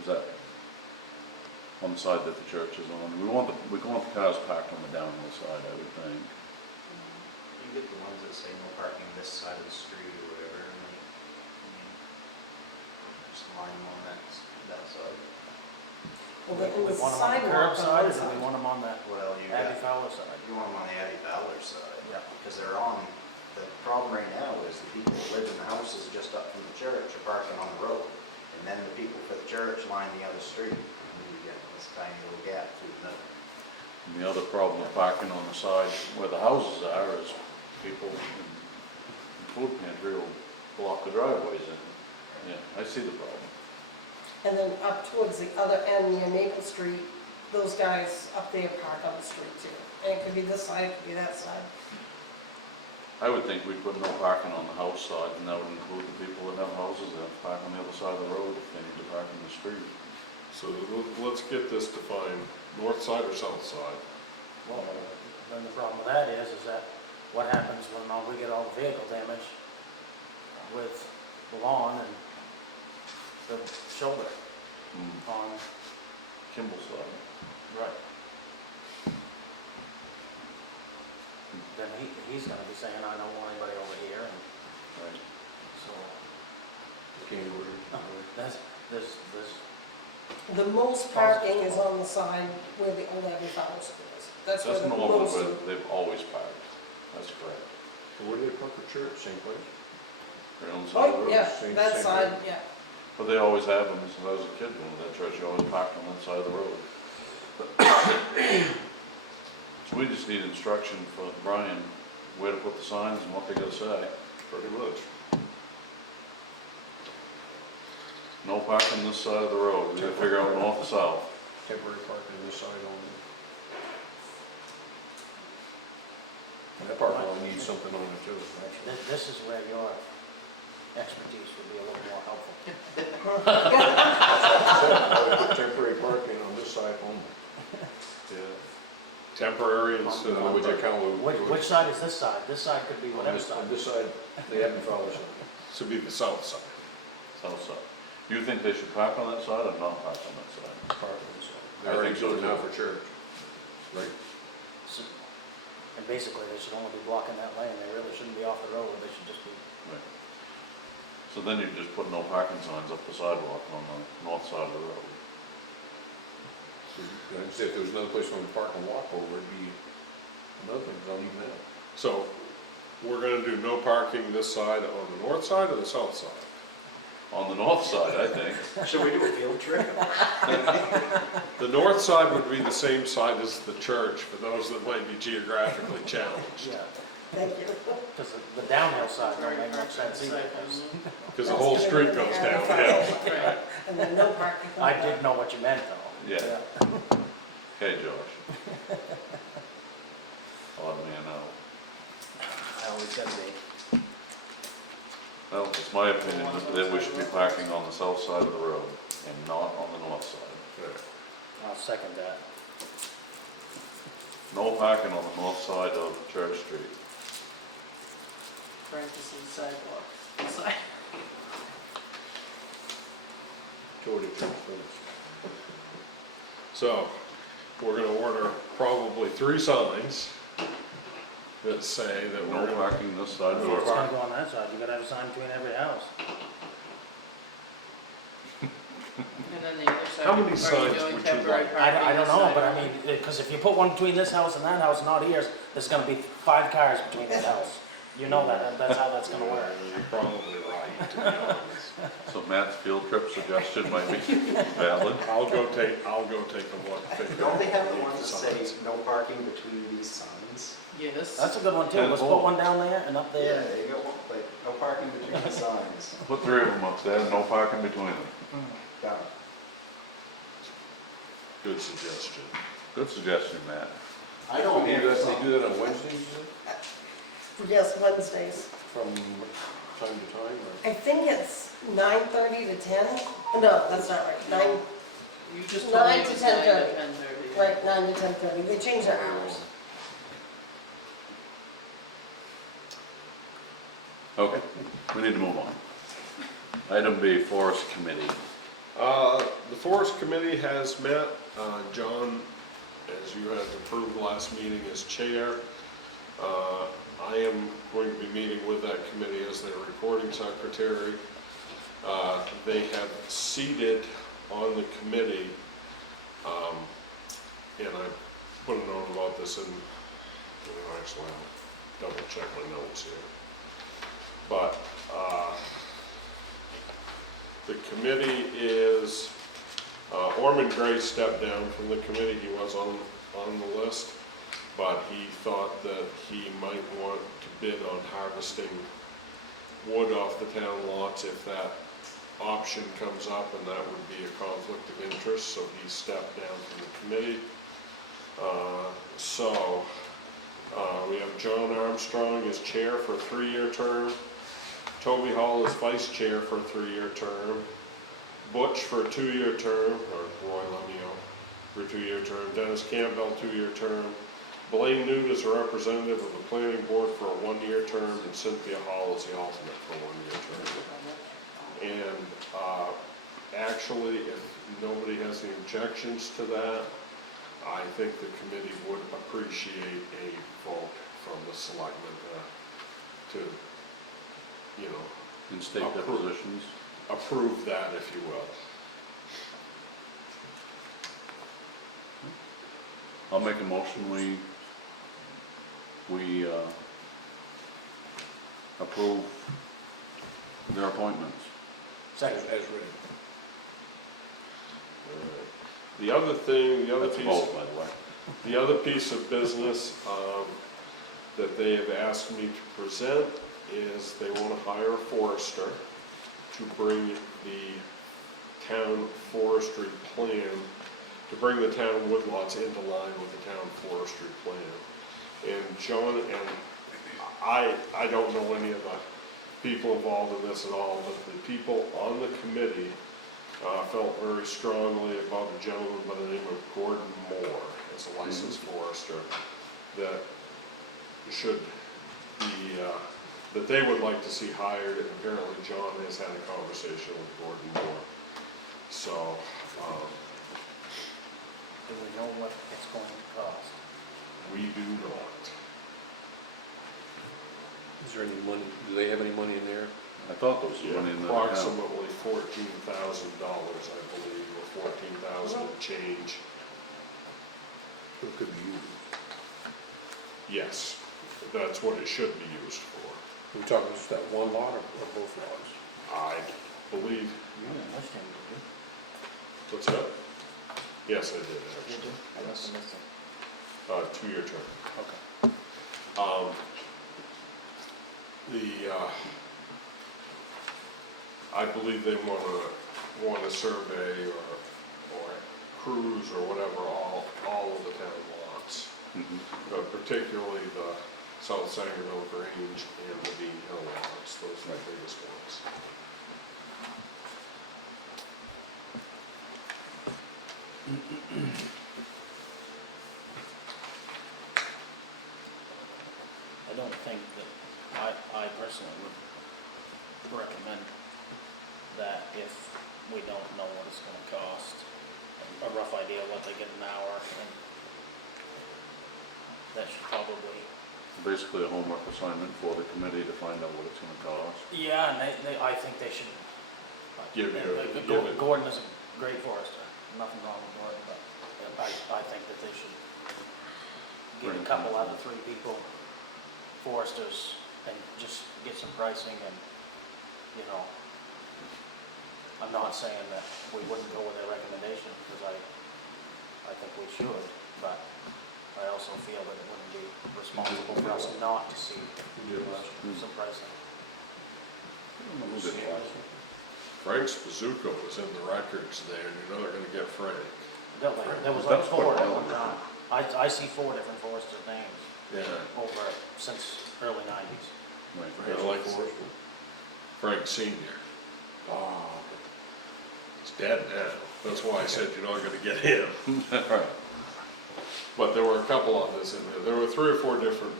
is that on the side that the church is on? We want the cars parked on the downhill side, I would think. You get the ones that say no parking this side of the street or whatever, and like, just line them on that side. Well, the We want them on the sidewalk curb side, on or do we one want them on that Well, you Abbey got, Fowler side? you want them on the Abbey Fowler side. Yeah. Because they're on, the problem right now is the people who live in the houses just up from the church are parking on the road. And then the people for the church line the other street, and then you get this tiny little gap through the middle. And the other problem with parking on the side where the houses are is people in food pantry will block the driveways in. Yeah, I see the problem. And then up towards the other end near Maple Street, those guys up there park on the street too. And it could be this side, it could be that side. I would think we'd put no parking on the house side, and that would include the people that have houses that park on the other side of the road if they need to park in the street. So let's get this defined, north side or south side? Well, then the problem with that is that what happens when we get all the vehicle damage with the lawn and the shoulder on, Kimball side. right. Then he's gonna be saying, I don't want anybody over here, and Right. so, Can't order. there's, The most parking is on the side where the old Abbey Fowler School is. That's where That's the normally most, where they've always parked. That's correct. Where do they park the church, same place? They're on the side of the oh, road. yeah, same- that same side, thing. yeah. But they always have them, since I was a kid going to that church, you always parked on that side of the road. So we just need instruction for Brian, where to put the signs and what they gotta say. Pretty much. No parking this side of the road, we gotta figure out north or south. Temporary parking on this side only. That parking lot needs something on it too, actually. this is where your expertise would be a little more helpful. Temporary parking on this side only. Yeah. Temporary instead How would you of, count? Which side is this side? This side could be On whatever this, side. on this side, they haven't followed us. this would be the south side. South side. You think they should park on that side or not park on that side? Park on this side. I They're already think so, doing now too. for church. Right? So- And basically, they should only be blocking that lane, they really shouldn't be off the road, they should just be, Right. So then you just put no parking signs up the sidewalk on the north side of the road. I'd say if there was another place for them to park and walk over, it'd be another thing, don't even know. So we're gonna do no parking this side on the north side or the south side? On the north side, I think. Should we do a field trip? The north side would be the same side as the church for those that might be geographically challenged. yeah. Thank you. Because the downhill side don't make much sense either. Because the whole street goes downhill. Right. And then no parking. I did know what you meant though. Yeah. Okay, Josh. Odd man out. I always gotta be. Well, it's my opinion that we should be parking on the south side of the road and not on the north side. I'll second that. No parking on the north side of Church Street. Parentheses sidewalk. Side. Toward the church first. So we're gonna order probably 3 signs that say that No we're gonna, parking this side of the If it's road. gonna go on that side, you gotta have a sign between every house. And then the other side. How many are signs you doing would you temporary like? parking I don't this know, side but I or- mean, because if you put one between this house and that house, not ears, there's gonna be 5 cars between that house. You know that, that's how that's gonna work. you're probably right, to be honest. So Matt's field trip suggestion might be valid. I'll go take a look. figure Don't they have out the ones that signs. say no parking between these signs? Yes. That's a good one too, let's put one down there and up Yeah, there. there you go, like, no parking between the signs. Put 3 of them up there, no parking between them. Done. Good suggestion. Good suggestion, Matt. I don't They hear do that, this they do that on Wednesdays, you said? Yes, Wednesdays. From time to time, or? I think it's 9:30 to 10. No, that's not right. 9, You just told me 9 it to was 9 to 10:30. 10:30. right, 9 to 10:30. They change their hours. Okay, we need to move on. Item B, Forest Committee. The Forest Committee has met. John, as you had approved last meeting, as chair. I am going to be meeting with that committee as their reporting secretary. They have seated on the committee, and I put a note about this in, actually, I'll double check my notes here. But the committee is, Orman Gray stepped down from the committee. He was on the list, but he thought that he might want to bid on harvesting wood off the town lots if that option comes up, and that would be a conflict of interest, so he stepped down from the committee. We have Joan Armstrong as chair for a 3-year term, Toby Hall as vice chair for a 3-year term, Butch for a 2-year term, or Roy Lemio for a 2-year term, Dennis Campbell, 2-year term, Blaine Newt is a representative of the planning board for a one-year term, and Cynthia Hall is the alternate for a one-year term. And actually, if nobody has any objections to that, I think the committee would appreciate a vote from the selectmen to, you know, And state their Approve. positions. approve that, if you will. I'll make a motion, we approve their appointments. Second. As written. The other thing, the other That's a piece, vote, by the way. the other piece of business that they have asked me to present is they want to hire a forester to bring the town forestry plan, to bring the town woodlots into line with the town forestry plan. And John, and I don't know any of the people involved in this at all, but the people on the committee felt very strongly about a gentleman by the name of Gordon Moore as a licensed forester that should be, that they would like to see hired, and apparently John has had a conversation with Gordon Moore. So, Do we know what it's going to cost? we do not. Is there any money, do they have any money in there? I thought those were money in the account. Approximately $14,000, I believe, or 14,000 and change. It could be used. Yes, that's what it should be used for. We're talking just that one lot or both lots? I believe, You didn't list him, did you? what's that? Yes, I did, Did actually. you? I must have missed him. 2-year term. Okay. I believe they want to survey or cruise or whatever all of the town lots, but particularly the South Sangerville Grange and the Bean Hill lots, those are the biggest ones. I don't think that, I personally would recommend that if we don't know what it's gonna cost, a rough idea of what they get an hour, and that should probably. Basically a homework assignment for the committee to find out what it's gonna cost. Yeah, and I think they should. Gordon is a great forester, nothing wrong with Gordon, but I think that they should get a couple out of 3 people, foresters, and just get some pricing and, you know, I'm not saying that we wouldn't go with their recommendation, because I think we should, but I also feel that it wouldn't be responsible for us not to see some pricing. Frank Spazuko was in the records there, and you know they're gonna get Frank. There was like 4 at one time. I see 4 different forester names Yeah. over since early 90s. They're like Frank Senior. He's dead now. That's why I said you're not gonna get him. Right. But there were a couple of us in there. There were 3 or 4 different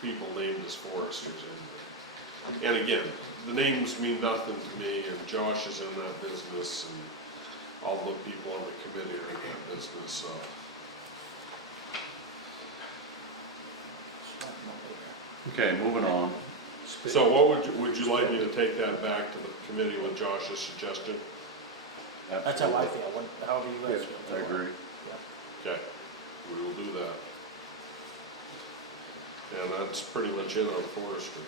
people named as foresters in there. And again, the names mean nothing to me, and Josh is in that business, and all the people on the committee are in that business, so. Okay, moving on. So what would you like me to take that back to the committee with Josh's suggestion? That's how I feel, however you guys feel. I agree. Okay, we will do that. And that's pretty much it on forestry.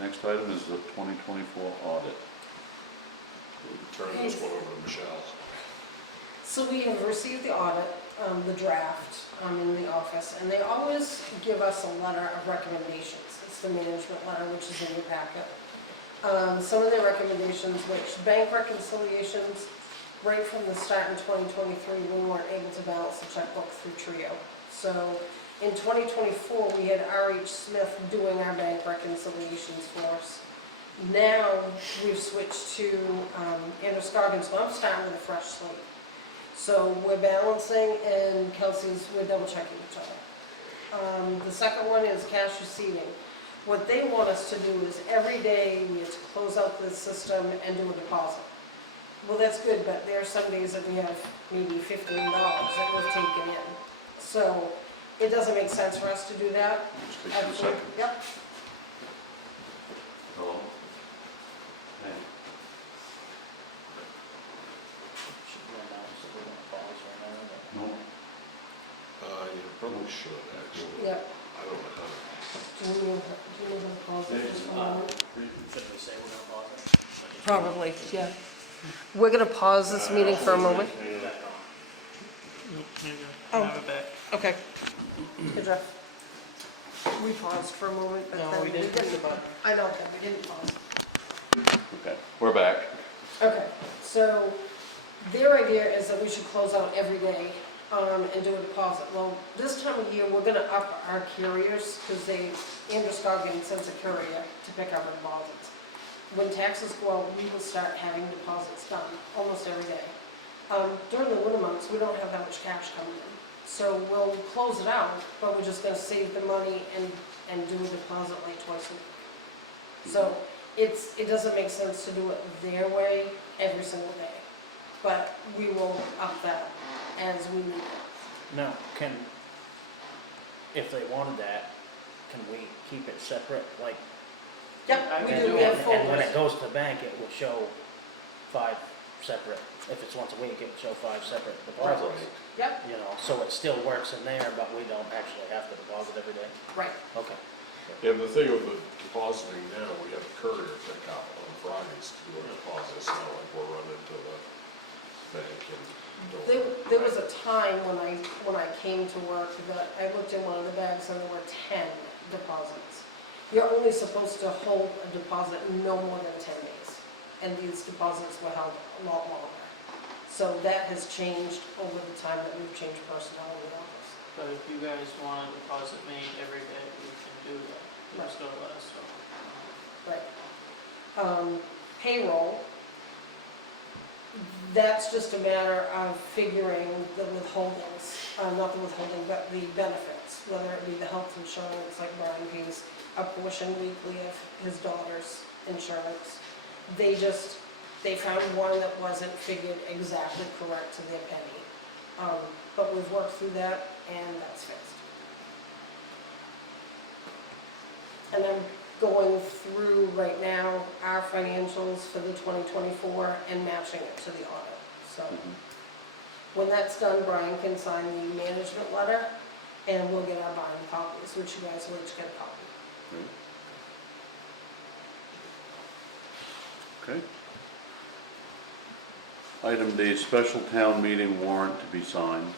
Next item is the 2024 audit. We'll turn this one over to Michelle. So we have received the audit, the draft, in the office, and they always give us a letter of recommendations. It's the management letter, which is in your packet. Some of their recommendations, which bank reconciliations, right from the start in 2023, we weren't able to balance the checkbook through Trio. So in 2024, we had R.H. Smith doing our bank reconciliations for us. Now, we've switched to Andrew Scoggins, so I'm starting with a fresh slate. So we're balancing and Kelsey's, we're double checking each other. The second one is cash receiving. What they want us to do is every day we have to close out the system and do a deposit. Well, that's good, but there are some days that we have maybe $15 that we've taken in. So it doesn't make sense for us to do that. Just take 2 Absolutely. seconds. Yep. Hello? Hey. Should we announce that we're gonna pause right now, but- No? You probably should, actually. Yep. I don't know how to. Do you know how to pause it just for a moment? Should we say we're gonna pause it? Or just- Probably, yeah. We're gonna pause this meeting for a moment. Leave that on. Oh. Have it back. Okay. Good job. We paused for a moment, but No, then we didn't push the button. I know, that we didn't pause. Okay, we're back. Okay, so their idea is that we should close out every day and do a deposit. Well, this time of year, we're gonna up our carriers because Androscoggin sends a courier to pick up our deposits. When taxes go out, we will start having deposits done almost every day. During the winter months, we don't have that much cash coming in. So we'll close it out, but we're just gonna save the money and do a deposit like twice a week. So it doesn't make sense to do it their way every single day. But we will up that as we need it. Now, if they wanted that, can we keep it separate, like? Yep, we and- do, we have and when folders. it goes to the bank, it will show 5 separate, if it's once a week, it will show 5 separate deposits. Yep, You know, so it still works in there, but we don't actually have to deposit every day? right. Okay. Yeah, the thing with the depositing now, we have a courier pick up on Fridays to do a deposit. It's not like we're running to the bank and doing. There was a time when I came to work that I looked in one of the bags and there were 10 deposits. You're only supposed to hold a deposit no more than 10 days. And these deposits were held a lot longer. So that has changed over the time that we've changed personnel in the office. But if you guys want a deposit made every day, we can do that. You're just gonna let us know. Right. Payroll, that's just a matter of figuring the withholdings, not the withholding, but the benefits, whether it be the health insurance, like Brian pays a portion weekly of his daughter's insurance. They found one that wasn't figured exactly correct to their penny. But we've worked through that and that's fixed. And I'm going through right now our financials for the 2024 and matching it to the audit. So when that's done, Brian can sign the management letter and we'll get our bond copies, which you guys will each get a copy. Okay. Item D, special town meeting warrant to be signed.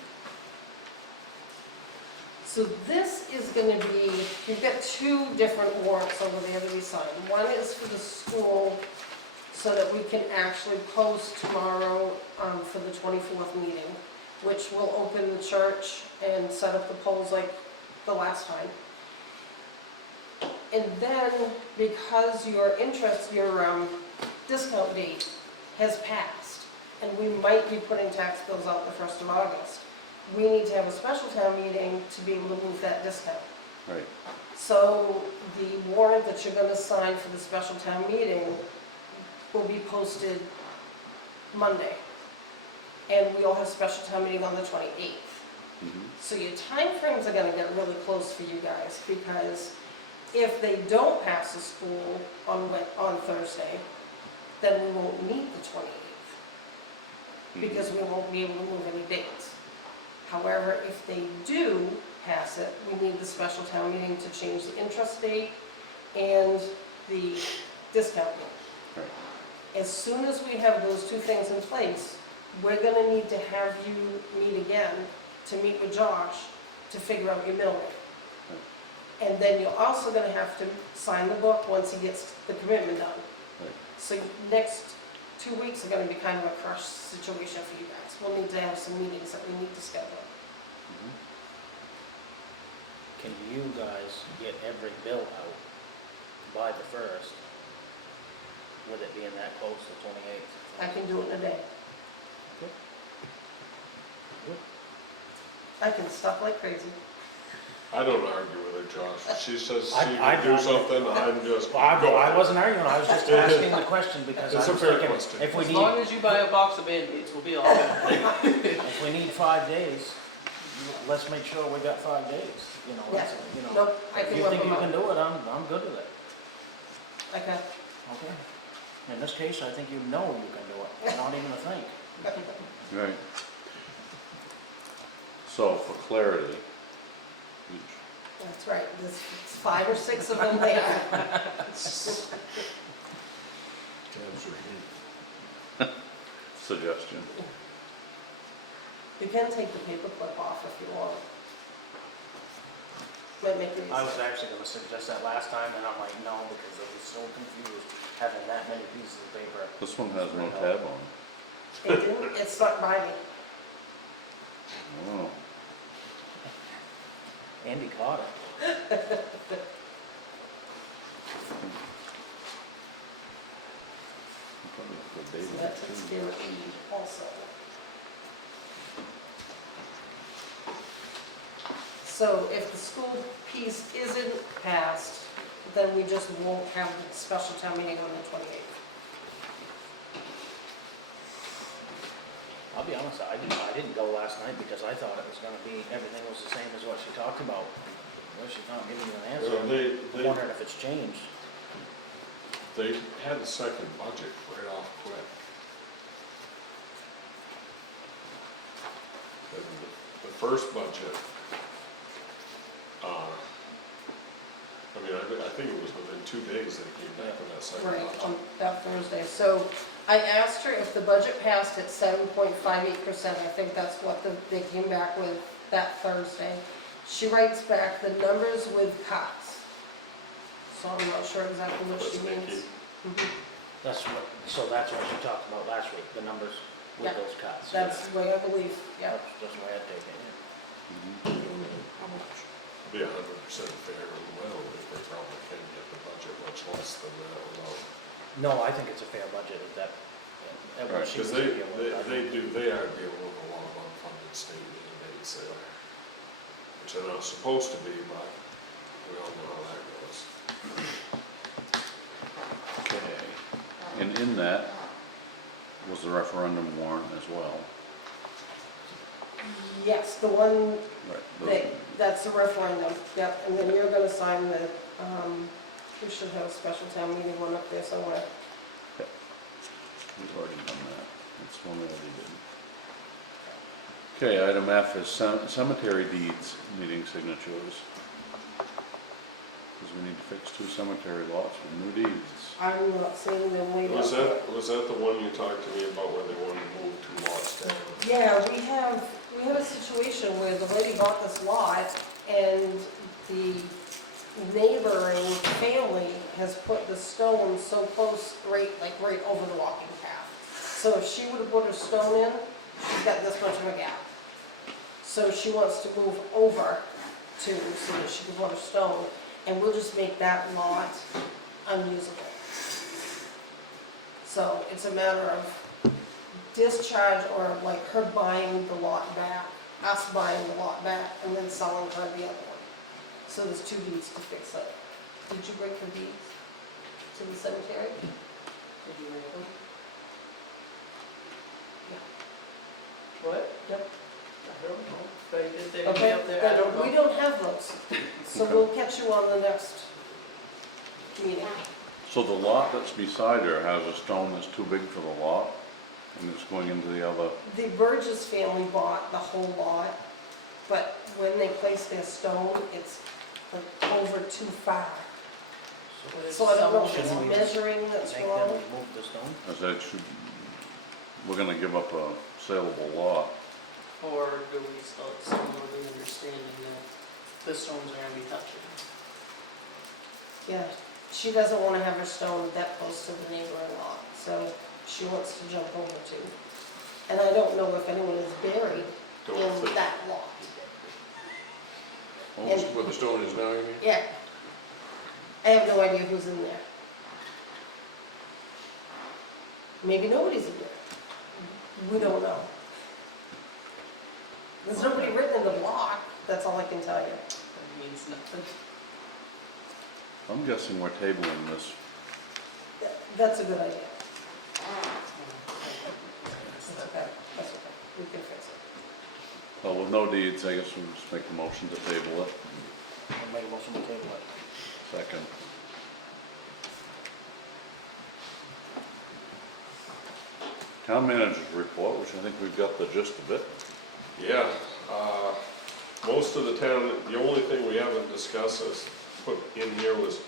So this is going to be, you've got 2 different warrants over there to be signed. One is for the school, so that we can actually post tomorrow for the 24th meeting, which will open the church and set up the polls like the last time. And then, because your discount date has passed, and we might be putting tax bills out the 1st of August, we need to have a special town meeting to be able to move that discount. Right. So the warrant that you're gonna sign for the special town meeting will be posted Monday. And we'll have special town meeting on the 28th. So your timeframes are gonna get really close for you guys, because if they don't pass the school on Thursday, then we won't meet the 28th, because we won't be able to move any dates. However, if they do pass it, we need the special town meeting to change the interest date and the discount date. Right. As soon as we have those 2 things in place, we're gonna need to have you meet again to meet with Josh to figure out your mill rate. And then you're also gonna have to sign the book once he gets the commitment done. Right. So next 2 weeks are gonna be kind of a crush situation for you guys. We'll need to have some meetings that we need to schedule. Can you guys get every bill out by the 1st, with it being that close to 28th? I can do it in a day. I can stop like crazy. I don't argue with her, Josh. She says she I- can do something, I'm just. Well, go I ahead. wasn't arguing, I was just asking the question because I It's a was fair thinking, question. if we As need, long as you buy a box of Band-Aids, we'll be all good. if we need 5 days, let's make sure we got 5 days, you know, Yeah. that's, you know. Nope, I If can you work think you them can out. do it, I'm good with it, Okay. okay? In this case, I think you know you can do it, not even a think. Right. So for clarity, That's right, there's 5 or 6 of them there. Tabs are here. suggestion. You can take the paper clip off if you want. Might make it I easier. was actually gonna suggest that last time, and I'm like, no, because I was so confused having that many pieces of paper. This one has no tab on it. It didn't, it's not binding. Wow. Andy caught it. Probably have to date So it that takes too. care of E also. So if the school piece isn't passed, then we just won't have the special town meeting on the 28th. I'll be honest, I didn't go last night because I thought it was gonna be, everything was the same as what she talked about. Well, she's not giving you an answer. They, I'm wondering if it's changed. they had a second budget right off quick. And the first budget, I mean, I think it was within 2 days that it came back with that second Right, budget. on that Thursday. So I asked her if the budget passed at 7.58%. I think that's what they came back with that Thursday. She writes back the numbers with cuts. So I'm not sure exactly what she That's Nikki. means. Mhm. That's what she talked about last week, the numbers with Yeah. those cuts. That's the way I believe, yeah. That's the way I take it, yeah. Be 100% fair and well, if they probably can get the budget much less than that without. No, I think it's a fair budget at that. At what Right, she Because was dealing with. they are dealing with a lot of unfunded state mandates there, which they're not supposed to be, but we all know how that goes. Okay. And in that was the referendum warrant as well. Yes, the one, Right. that's the referendum, yep. And then you're gonna sign the, we should have a special town meeting one up there somewhere. We've already done that. That's one we already did. Okay, item F is cemetery deeds, meeting signatures. Because we need to fix 2 cemetery lots with new deeds. I'm not seeing them wait Was up. that the one you talked to me about where they wanted to move 2 lots down? Yeah, we have a situation where the lady bought this lot and the neighboring family has put the stone so close, right over the walking path. So if she would've put her stone in, she's got this much of a gap. So she wants to move over so that she can put her stone, and we'll just make that lot unusable. So it's a matter of discharge or like her buying the lot back, us buying the lot back, and then selling her the other one. So there's 2 deeds to fix it. Did you bring her deeds to the cemetery? Did you bring them? What? Yep. I don't know. They did, they Okay, up there, I don't we know. don't have those, so we'll catch you on the next meeting. So the lot that's beside her has a stone that's too big for the lot, and it's going into the other. The Burgess family bought the whole lot, but when they placed their stone, it's like over too far. So I don't know if it's Shouldn't we measuring that's Make them wrong. remove the stone? As that should, we're gonna give up a saleable lot. Or do we still have someone with the understanding that the stones are gonna be touching? Yeah, she doesn't want to have her stone that close to the neighboring lot, so she wants to jump over to. And I don't know if anyone is buried Don't in think- that lot. Where the stone is now, you mean? Yeah. I have no idea who's in there. Maybe nobody's in there. We don't know. There's nobody written in the block, that's all I can tell you. That means nothing. I'm guessing we're tabling this. That's a good idea. That's okay, that's okay, we can fix it. Well, with no deeds, I guess we'll just make the motion to table it. I'll make a motion to table it. Second. Town manager's report, which I think we've got the gist of it. Yeah, most of the town, the only thing we haven't discussed is put in here was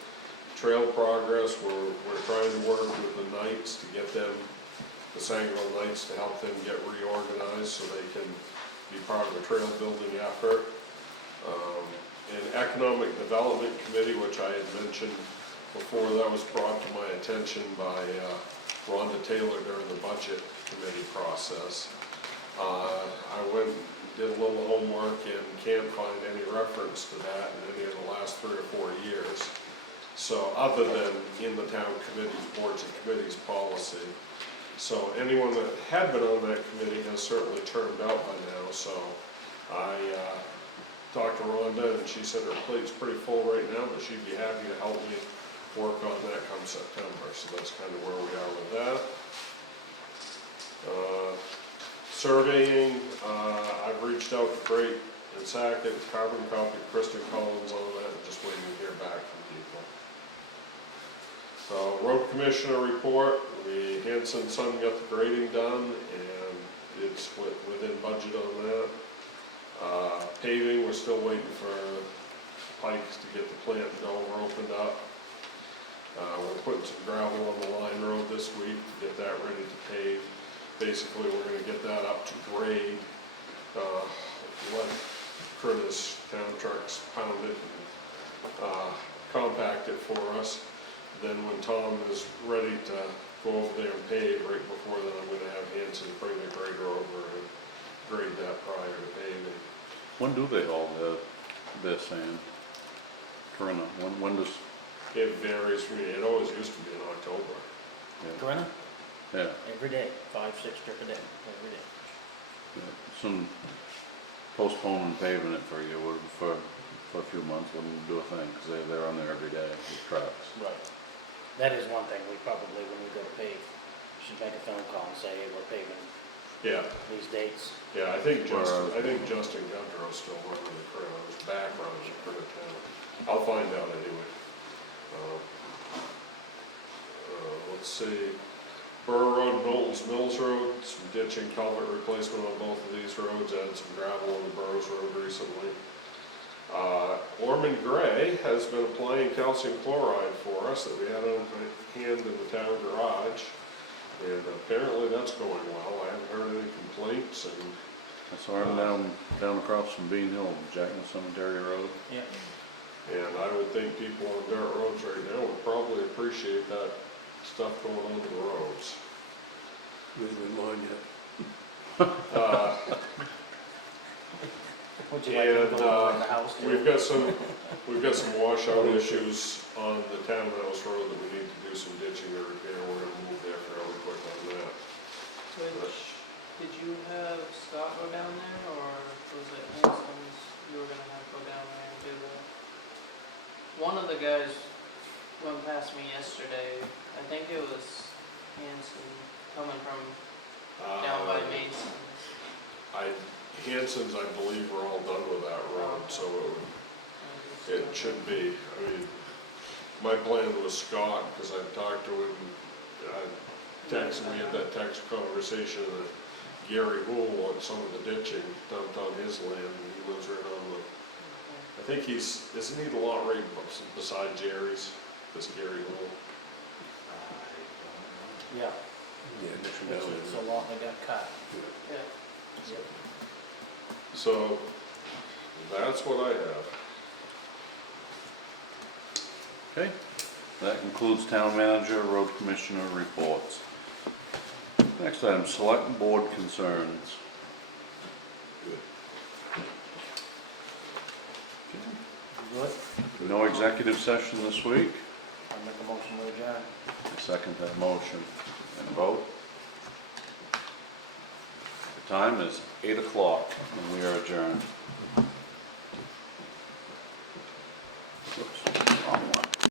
trail progress. We're trying to work with the Knights to get them, the Sangerville Knights, to help them get reorganized so they can be part of the trail building effort. An Economic Development Committee, which I had mentioned before, that was brought to my attention by Rhonda Taylor during the budget committee process. I went and did a little homework and can't find any reference to that in any of the last 3 or 4 years. So other than in the town committees, boards and committees policy. So anyone that had been on that committee has certainly turned out by now. So I talked to Rhonda and she said her plate's pretty full right now, but she'd be happy to help me work on that come September. So that's kind of where we are with that. Surveying, I've reached out to Great and Sackett, carbon copy, Kristen Collins on that, and just waiting to hear back from people. So road commissioner report, Hanson Son got the grading done and it's within budget on that. Paving, we're still waiting for Pikes to get the plant in Dover opened up. We're putting some gravel on the line road this week to get that ready to pave. Basically, we're gonna get that up to grade, let Curtis Town Trucks pound it and compact it for us. Then when Tom is ready to go over there and pave, right before then, I'm gonna have Hanson bring the grader over and grade that prior to paving. When do they haul their sand? Corinna, when does, It varies from, it always used to be in October. Corinna? yeah, Every day, 5-6 trip a day, every day. some postponing paving it for you, for a few months, wouldn't do a thing, because they're on there every day with trucks. Right. That is one thing, we probably, when we go to pave, should make a phone call and say, hey, we're paving Yeah, these dates. yeah, I think Justin Gundro's still running the crew, his background is a crew town. I'll find out anyway. Let's see, Burr Road, Knowles Mills Road, some ditching, culvert replacement on both of these roads, added some gravel on the Burrows Road recently. Orman Gray has been applying calcium chloride for us that we had on hand in the town garage. And apparently that's going well. I haven't heard any complaints and I saw him down across from Bean Hill, Jackman Cemetery Road. Yeah. And I would think people on dirt roads right now would probably appreciate that stuff going on the roads. Really mine yet. Would you like to go over in the house too? We've got some washout issues on the townhouse road that we need to do some ditching or repair. We're gonna move there fairly quick on that. Which, did you have Scott go down there, or was it Hanson's you were gonna have go down there and do that? One of the guys went past me yesterday, I think it was Hanson, coming from down by Mason. Hanson's, I believe, are all done with that road, so it should be. I mean, my plan was Scott, because I talked to him, texted me, had that text conversation that Gary Hool wants some of the ditching dumped on his land, and he lives right on the, I think isn't he the lot right beside Jerry's, this Gary Hool? Yeah, Yeah, ditching down it's there. a lot that got cut. Yeah. So, that's what I have. Okay, that concludes town manager, road commissioner reports. Next item, select board concerns. Good. No executive session this week. I'll make a motion to adjourn. I second that motion. And vote. Time is 8 o'clock and we are adjourned.